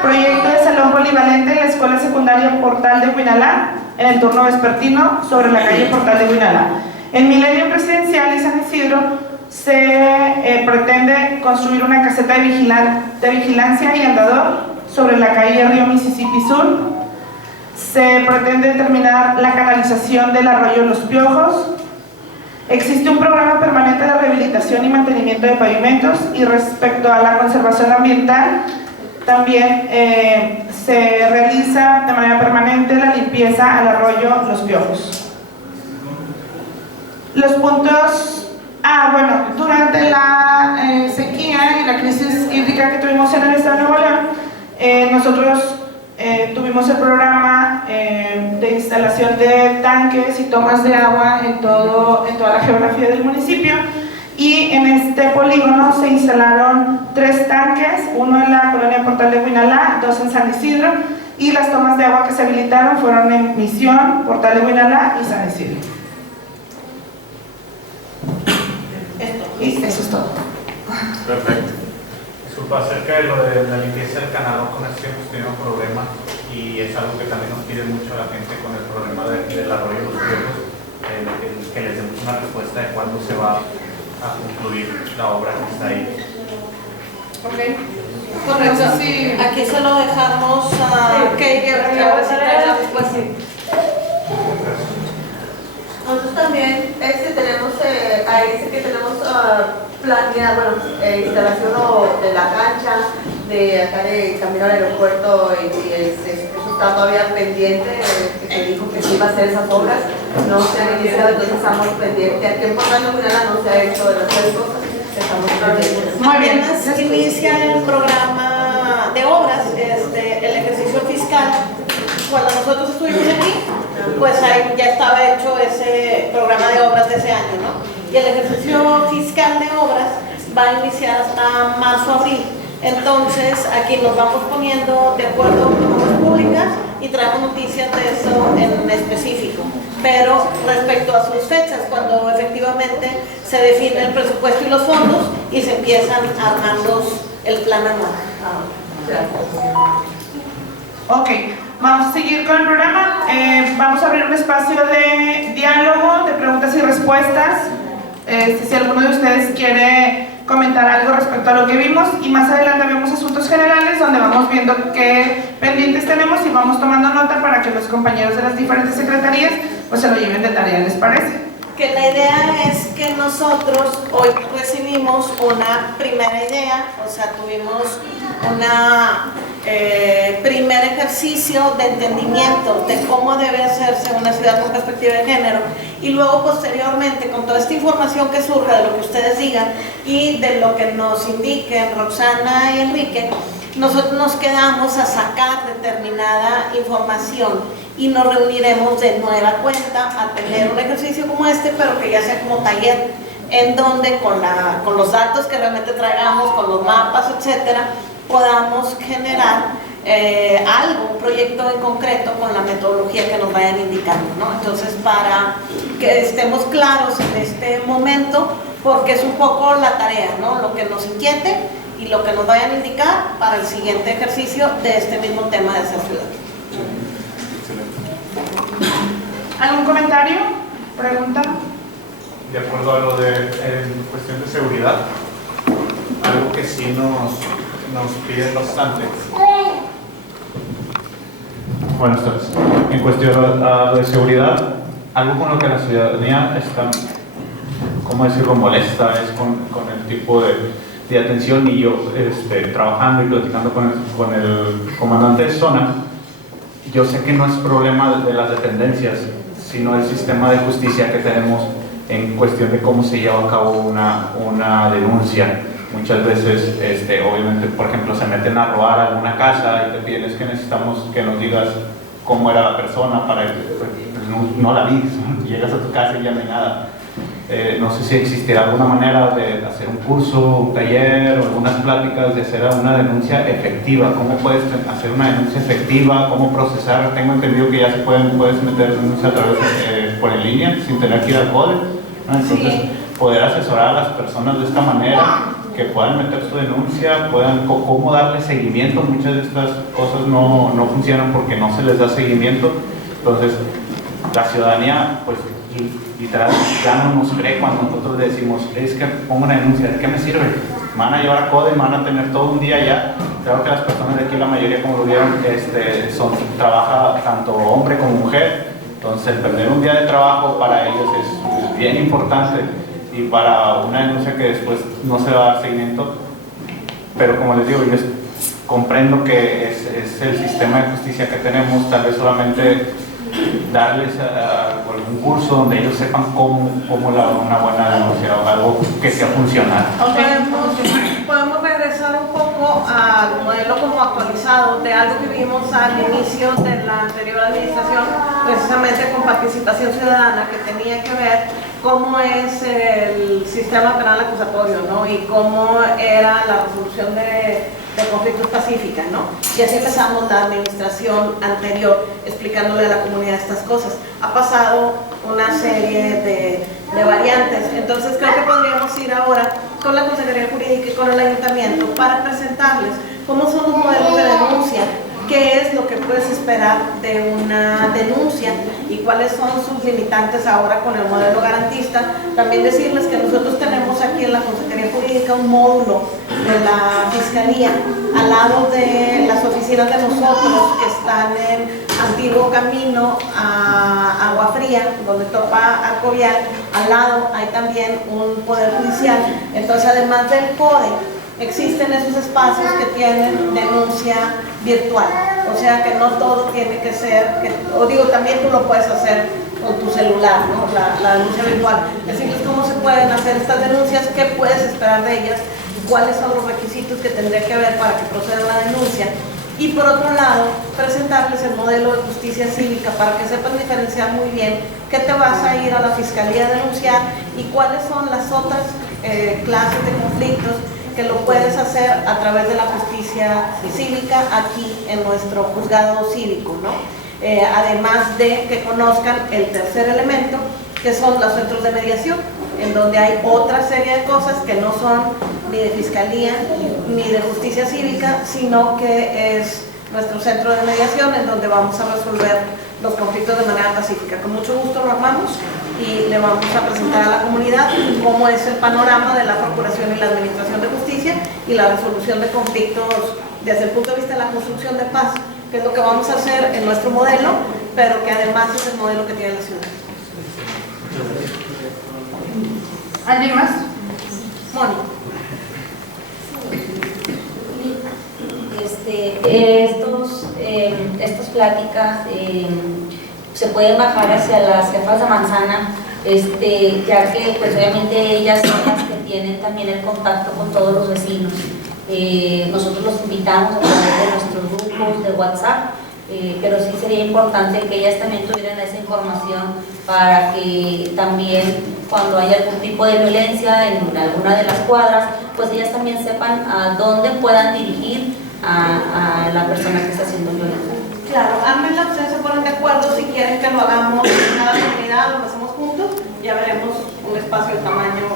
proyecto de salón polivalente en la escuela secundaria Portal de Huinalá en el turno vespertino sobre la calle Portal de Huinalá. En Millennium Residencial y San Isidro se pretende construir una caseta de vigilancia y andador sobre la calle Río Mississippi Sur. Se pretende terminar la canalización del arroyo Los Piojos. Existe un programa permanente de rehabilitación y mantenimiento de pavimentos, y respecto a la conservación ambiental también se realiza de manera permanente la limpieza al arroyo Los Piojos. Los puntos Bueno, durante la sequía y la crisis hídrica que tuvimos en el estado de Nuevo León, nosotros tuvimos el programa de instalación de tanques y tomas de agua en toda la geografía del municipio, y en este polígono se instalaron 3 tanques, uno en la colonia Portal de Huinalá, 2 en San Isidro, y las tomas de agua que se habilitaron fueron en Misión, Portal de Huinalá y San Isidro. Y eso es todo. Perfecto. Disculpa, acerca de lo de la limpieza del canal, con esto hemos tenido un problema y es algo que también nos pide mucho la gente con el problema del arroyo de los ríos, que les demos una respuesta de cuándo se va a concluir la obra que está ahí. Ok. Correcto. Sí. Aquí se lo dejamos a Katie a ver si trae la respuesta. Nosotros también tenemos, ahí dice que tenemos planeado, instalación de la cancha, de acá de camino al aeropuerto, y eso está todavía pendiente, que se dijo que se iba a hacer esas obras, no se han iniciado, entonces estamos pendientes. Aquí en Portal de Huinalá no se ha hecho de las 3 cosas, estamos pendientes. Muy bien, se inicia el programa de obras, el ejercicio fiscal. Cuando nosotros estuvimos aquí, pues ahí ya estaba hecho ese programa de obras de ese año, ¿no? Y el ejercicio fiscal de obras va a iniciar hasta marzo-abril. Entonces, aquí nos vamos poniendo de acuerdo con obras públicas y traemos noticias de eso en específico. Pero respecto a sus fechas, cuando efectivamente se define el presupuesto y los fondos y se empiezan armando el plan anual. Ok, vamos a seguir con el programa. Vamos a abrir un espacio de diálogo, de preguntas y respuestas. Si alguno de ustedes quiere comentar algo respecto a lo que vimos, y más adelante vemos asuntos generales donde vamos viendo qué pendientes tenemos y vamos tomando nota para que los compañeros de las diferentes secretarías pues se lo lleven de tarea, ¿les parece? Que la idea es que nosotros hoy recibimos una primera idea, o sea, tuvimos una primer ejercicio de entendimiento de cómo debe hacerse una ciudad con perspectiva de género, y luego posteriormente con toda esta información que surja de lo que ustedes digan y de lo que nos indiquen Roxana y Enrique, nosotros nos quedamos a sacar determinada información y nos reuniremos de nueva cuenta a tener un ejercicio como este, pero que ya sea como taller, en donde con los datos que realmente traigamos, con los mapas, etcétera, podamos generar algo, un proyecto en concreto con la metodología que nos vayan indicando, ¿no? Entonces, para que estemos claros en este momento, porque es un poco la tarea, ¿no? Lo que nos inquiete y lo que nos vayan a indicar para el siguiente ejercicio de este mismo tema de hacer ciudad. ¿Algún comentario? ¿Pregunta? De acuerdo a lo de en cuestión de seguridad, algo que sí nos piden bastante. Buenas tardes. En cuestión a lo de seguridad, algo con lo que la ciudadanía está, ¿cómo decirlo?, molesta es con el tipo de atención, y yo trabajando y platicando con el comandante de zona, yo sé que no es problema de las dependencias, sino el sistema de justicia que tenemos en cuestión de cómo se lleva a cabo una denuncia. Muchas veces, obviamente, por ejemplo, se meten a robar alguna casa y te piden, es que necesitamos que nos digas cómo era la persona para que no la vi, llegas a tu casa y ya no hay nada. No sé si existirá alguna manera de hacer un curso, un taller o algunas pláticas de hacer una denuncia efectiva. ¿Cómo puedes hacer una denuncia efectiva? ¿Cómo procesar? Tengo entendido que ya puedes meter denuncia a través por en línea sin tener que ir al CODE, ¿no? Entonces, sí, poder asesorar a las personas de esta manera, que puedan meter su denuncia, cómo darle seguimiento. Muchas de estas cosas no funcionan porque no se les da seguimiento. Entonces, la ciudadanía, pues, literal, ya no nos cree cuando nosotros le decimos, es que pongo una denuncia, ¿de qué me sirve? Me van a llevar a CODE, me van a tener todo un día ya. Claro que las personas de aquí, la mayoría, como lo vieron, trabaja tanto hombre como mujer. Entonces, el perder un día de trabajo para ellos es bien importante, y para una denuncia que después no se va a dar seguimiento. Pero como les digo, yo comprendo que es el sistema de justicia que tenemos. Tal vez solamente darles algún curso donde ellos sepan cómo una buena denuncia o algo que sea funcional. Podemos regresar un poco al modelo como actualizado de algo que vimos al inicio de la anterior administración, precisamente con participación ciudadana, que tenía que ver cómo es el sistema penal acusatorio, ¿no? Y cómo era la resolución de conflictos pacíficas, ¿no? Y así empezamos la administración anterior explicándole a la comunidad estas cosas. Ha pasado una serie de variantes, entonces creo que podríamos ir ahora con la Consejería Jurídica y con el Ayuntamiento para presentarles cómo son los modelos de denuncia, qué es lo que puedes esperar de una denuncia y cuáles son sus limitantes ahora con el modelo garantista. También decirles que nosotros tenemos aquí en la Consejería Jurídica un módulo de la Fiscalía al lado de las oficinas de nosotros que están en Antiguo Camino a Agua Fría, donde topa Alcovial. Al lado hay también un Poder Judicial. Entonces, además del CODE, existen esos espacios que tienen denuncia virtual, o sea que no todo tiene que ser, también tú lo puedes hacer con tu celular, ¿no? La denuncia virtual. Decirles cómo se pueden hacer estas denuncias, qué puedes esperar de ellas, cuáles son los requisitos que tendría que haber para que proceda la denuncia. Y por otro lado, presentarles el modelo de justicia cívica para que sepan diferenciar muy bien qué te vas a ir a la Fiscalía a denunciar y cuáles son las otras clases de conflictos que lo puedes hacer a través de la justicia cívica aquí en nuestro juzgado cívico, ¿no? Además de que conozcan el tercer elemento, que son los centros de mediación, en donde hay otra serie de cosas que no son ni de fiscalía ni de justicia cívica, sino que es nuestro centro de mediación en donde vamos a resolver los conflictos de manera pacífica. Con mucho gusto lo armamos y le vamos a presentar a la comunidad cómo es el panorama de la Procuración y la Administración de Justicia y la resolución de conflictos desde el punto de vista de la construcción de paz, que es lo que vamos a hacer en nuestro modelo, pero que además es el modelo que tiene la ciudad. ¿Alguien más? Mónica. Estas pláticas se pueden bajar hacia las jefas de manzana, ya que pues obviamente ellas son las que tienen también el contacto con todos los vecinos. Nosotros los invitamos a través de nuestros grupos de WhatsApp, pero sí sería importante que ellas también tuvieran esa información para que también cuando haya algún tipo de violencia en alguna de las cuadras, pues ellas también sepan a dónde puedan dirigir a la persona que está siendo violentada. Claro, ármenla, ustedes se ponen de acuerdo si quieren que lo hagamos en cada comunidad o lo hacemos juntos, ya veremos un espacio de tamaño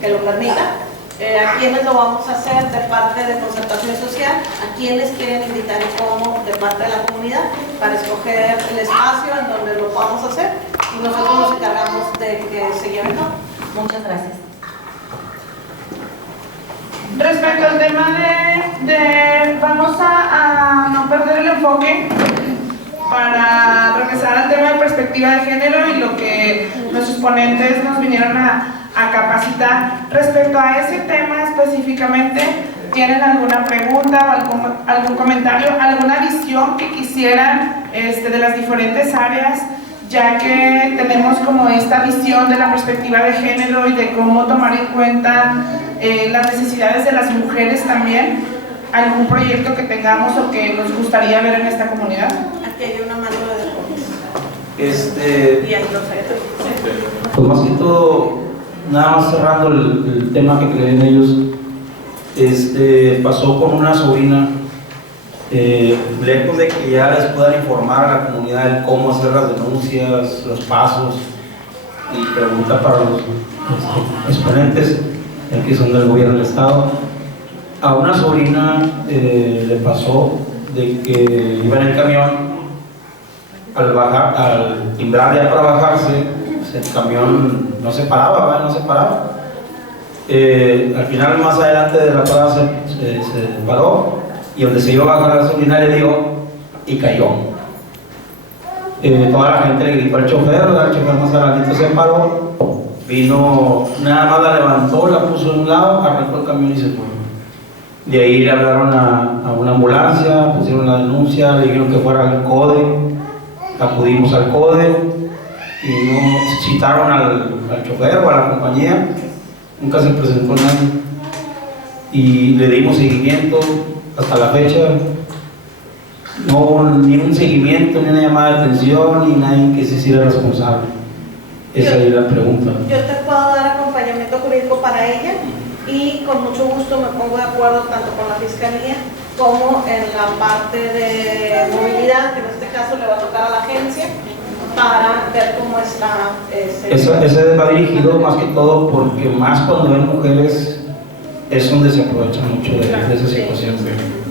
que lo permita. A quienes lo vamos a hacer de parte de concertación social, a quienes quieren invitar y cómo de parte de la comunidad para escoger el espacio en donde lo podamos hacer y nosotros nos encargamos de que se lleve a cabo. Muchas gracias. Respecto al tema vamos a no perder el enfoque para regresar al tema de perspectiva de género y lo que nuestros ponentes nos vinieron a capacitar. Respecto a ese tema específicamente, ¿tienen alguna pregunta o algún comentario, alguna visión que quisieran de las diferentes áreas, ya que tenemos como esta visión de la perspectiva de género y de cómo tomar en cuenta las necesidades de las mujeres también? ¿Algún proyecto que tengamos o que nos gustaría ver en esta comunidad? Aquí hay una mano de deportes. Y hay dos ahí. Pues más que todo, nada más cerrando el tema que creen ellos, pasó con una sobrina, lejos de que ya les puedan informar a la comunidad de cómo hacer las denuncias, los pasos, y pregunta para los exponentes que son del gobierno del estado. A una sobrina le pasó de que iba en el camión, al timbrar ya para bajarse, el camión no se paraba, ¿verdad? No se paraba. Al final, más adelante de la parada se paró y donde se iba a bajar la sobrina le dio y cayó. Toda la gente le gritó al chofer, ¿verdad? El chofer más adelante se paró, vino, nada más la levantó, la puso de un lado, arrancó el camión y se fue. De ahí le hablaron a una ambulancia, pusieron la denuncia, le dijeron que fuera al CODE acudimos al CODE y no citaron al chofer o a la compañía, nunca se presentó nadie y le dimos seguimiento hasta la fecha. No hubo ni un seguimiento, ni una llamada de atención, ni nadie que se hiciera responsable. Esa es la pregunta. Yo te puedo dar acompañamiento jurídico para ella y con mucho gusto me pongo de acuerdo tanto con la Fiscalía como en la parte de movilidad, que en este caso le va a tocar a la agencia, para ver cómo está Ese va dirigido más que todo porque más cuando ven mujeres es donde se aprovechan mucho de esa situación.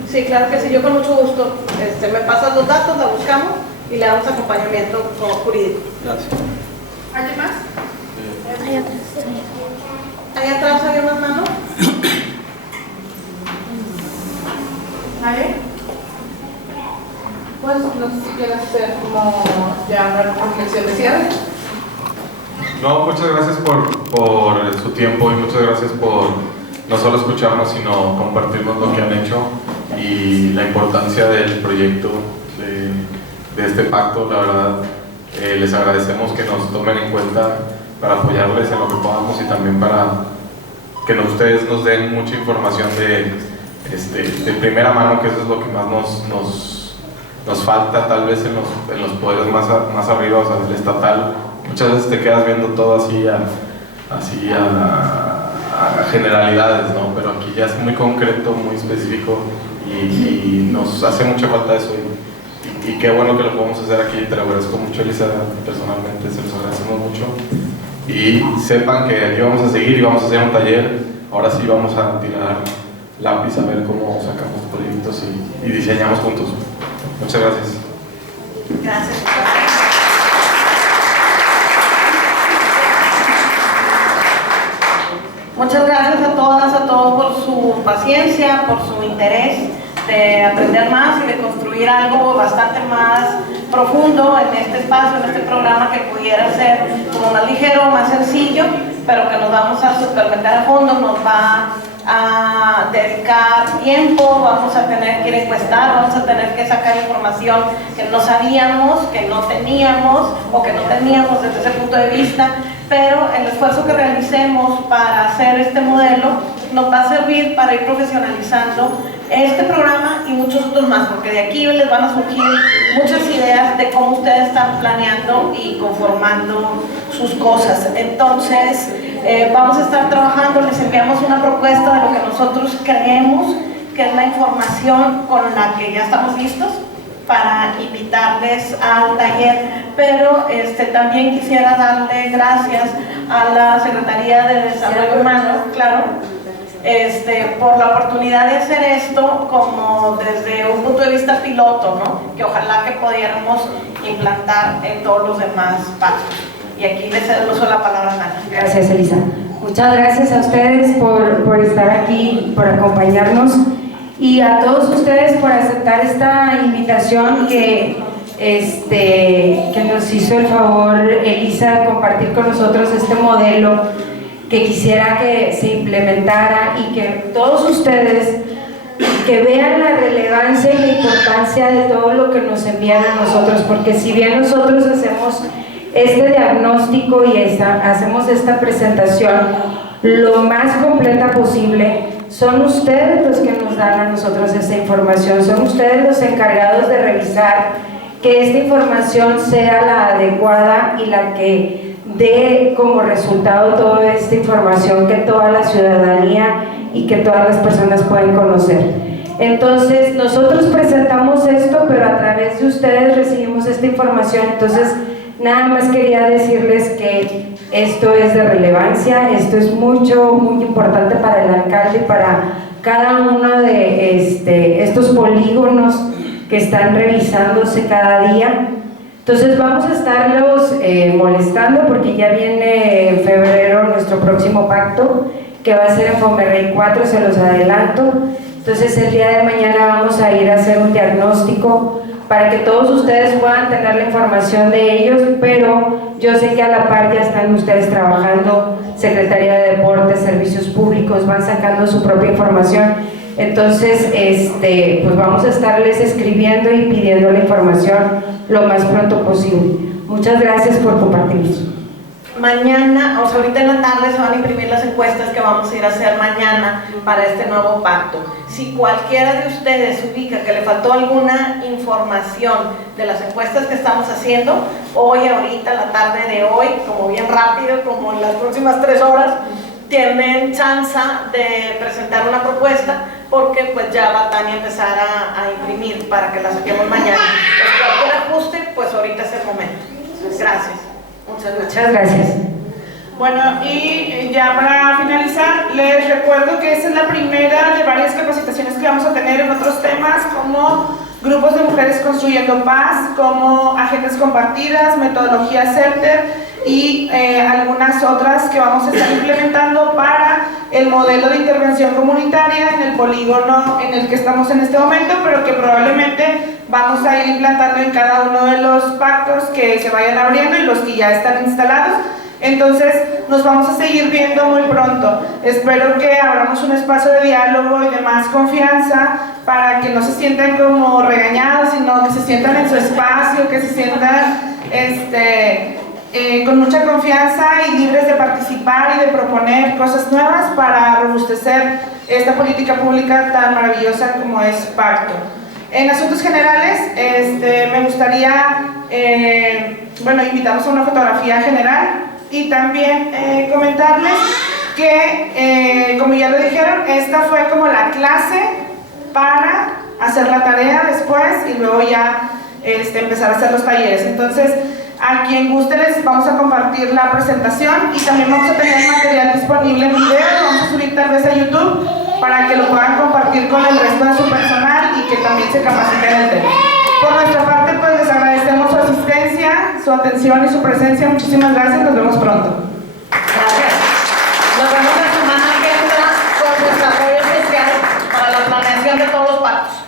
Sí, claro que sí, yo con mucho gusto me pasan los datos, la buscamos y le damos acompañamiento jurídico. Gracias. ¿Alguien más? Ahí atrás. Ahí atrás hay unas manos. ¿Nadie? Pues no sé si quieres hacer como ya una reflexión de cierre. No, muchas gracias por su tiempo y muchas gracias por no solo escucharnos, sino compartirnos lo que han hecho y la importancia del proyecto de este pacto. La verdad, les agradecemos que nos tomen en cuenta para apoyarles en lo que podamos y también para que ustedes nos den mucha información de primera mano, que eso es lo que más nos falta tal vez en los poderes más arriba, o sea, del estatal. Muchas veces te quedas viendo todo así a generalidades, ¿no? Pero aquí ya es muy concreto, muy específico y nos hace mucha falta eso y qué bueno que lo podemos hacer aquí. Te lo agradezco mucho, Elisa, personalmente, se los agradecemos mucho y sepan que aquí vamos a seguir y vamos a hacer un taller. Ahora sí vamos a tirar lápiz a ver cómo sacamos proyectos y diseñamos juntos. Muchas gracias. Gracias. Muchas gracias a todas, a todos por su paciencia, por su interés de aprender más y de construir algo bastante más profundo en este espacio, en este programa que pudiera ser como más ligero, más sencillo, pero que nos vamos a meter a fondo, nos va a dedicar tiempo, vamos a tener que ir a encuestar, vamos a tener que sacar información que no sabíamos, que no teníamos o que no teníamos desde ese punto de vista, pero el esfuerzo que realicemos para hacer este modelo nos va a servir para ir profesionalizando este programa y muchos otros más, porque de aquí les van a surgir muchas ideas de cómo ustedes están planeando y conformando sus cosas. Entonces, vamos a estar trabajando, les enviamos una propuesta de lo que nosotros creemos que es la información con la que ya estamos listos para invitarles al taller, pero también quisiera darle gracias a la Secretaría de Desarrollo Humano, claro, por la oportunidad de hacer esto como desde un punto de vista piloto, ¿no? Que ojalá que pudiéramos implantar en todos los demás pasos. Y aquí les cedo la palabra a Ana. Gracias, Elisa. Muchas gracias a ustedes por estar aquí, por acompañarnos y a todos ustedes por aceptar esta invitación que nos hizo el favor Elisa de compartir con nosotros este modelo que quisiera que se implementara y que todos ustedes que vean la relevancia y la importancia de todo lo que nos envían a nosotros, porque si bien nosotros hacemos este diagnóstico y hacemos esta presentación lo más completa posible, son ustedes los que nos dan a nosotros esta información, son ustedes los encargados de revisar que esta información sea la adecuada y la que dé como resultado toda esta información que toda la ciudadanía y que todas las personas pueden conocer. Entonces, nosotros presentamos esto, pero a través de ustedes recibimos esta información. Entonces, nada más quería decirles que esto es de relevancia, esto es muy importante para el alcalde y para cada uno de estos polígonos que están revisándose cada día. Entonces vamos a estarlos molestando porque ya viene en febrero nuestro próximo pacto, que va a ser en Fomerrey 4, se los adelanto. Entonces el día de mañana vamos a ir a hacer un diagnóstico para que todos ustedes puedan tener la información de ellos, pero yo sé que a la par ya están ustedes trabajando, Secretaría de Deportes, Servicios Públicos, van sacando su propia información. Entonces, pues vamos a estarles escribiendo y pidiendo la información lo más pronto posible. Muchas gracias por compartir. Mañana, o sea, ahorita en la tarde se van a imprimir las encuestas que vamos a ir a hacer mañana para este nuevo pacto. Si cualquiera de ustedes ubica que le faltó alguna información de las encuestas que estamos haciendo, hoy, ahorita, la tarde de hoy, como bien rápido, como en las próximas 3 horas, tienen chance de presentar una propuesta, porque pues ya va Tania a empezar a imprimir para que la saquemos mañana. Pues cualquier ajuste, pues ahorita es el momento. Gracias. Muchas gracias. Bueno, y ya para finalizar, les recuerdo que esta es la primera de varias capacitaciones que vamos a tener en otros temas, como grupos de mujeres construyendo paz, como agendas compartidas, metodología CERTER y algunas otras que vamos a estar implementando para el modelo de intervención comunitaria en el polígono en el que estamos en este momento, pero que probablemente vamos a ir implantando en cada uno de los pactos que se vayan abriendo y los que ya están instalados. Entonces nos vamos a seguir viendo muy pronto. Espero que abramos un espacio de diálogo y de más confianza para que no se sientan como regañados, sino que se sientan en su espacio, que se sientan con mucha confianza y libres de participar y de proponer cosas nuevas para robustecer esta política pública tan maravillosa como es Pacto. En asuntos generales, me gustaría, invitamos a una fotografía general y también comentarles que, como ya lo dijeron, esta fue como la clase para hacer la tarea después y luego ya empezar a hacer los talleres. Entonces, a quien guste les vamos a compartir la presentación y también vamos a tener material disponible en video, lo vamos a subir tal vez a YouTube para que lo puedan compartir con el resto de su personal y que también se capaciten en el tema. Por nuestra parte, pues les agradecemos su asistencia, su atención y su presencia. Muchísimas gracias, nos vemos pronto. Gracias. Nos vemos la semana que entra con nuestro apoyo especial para la planeación de todos los pactos.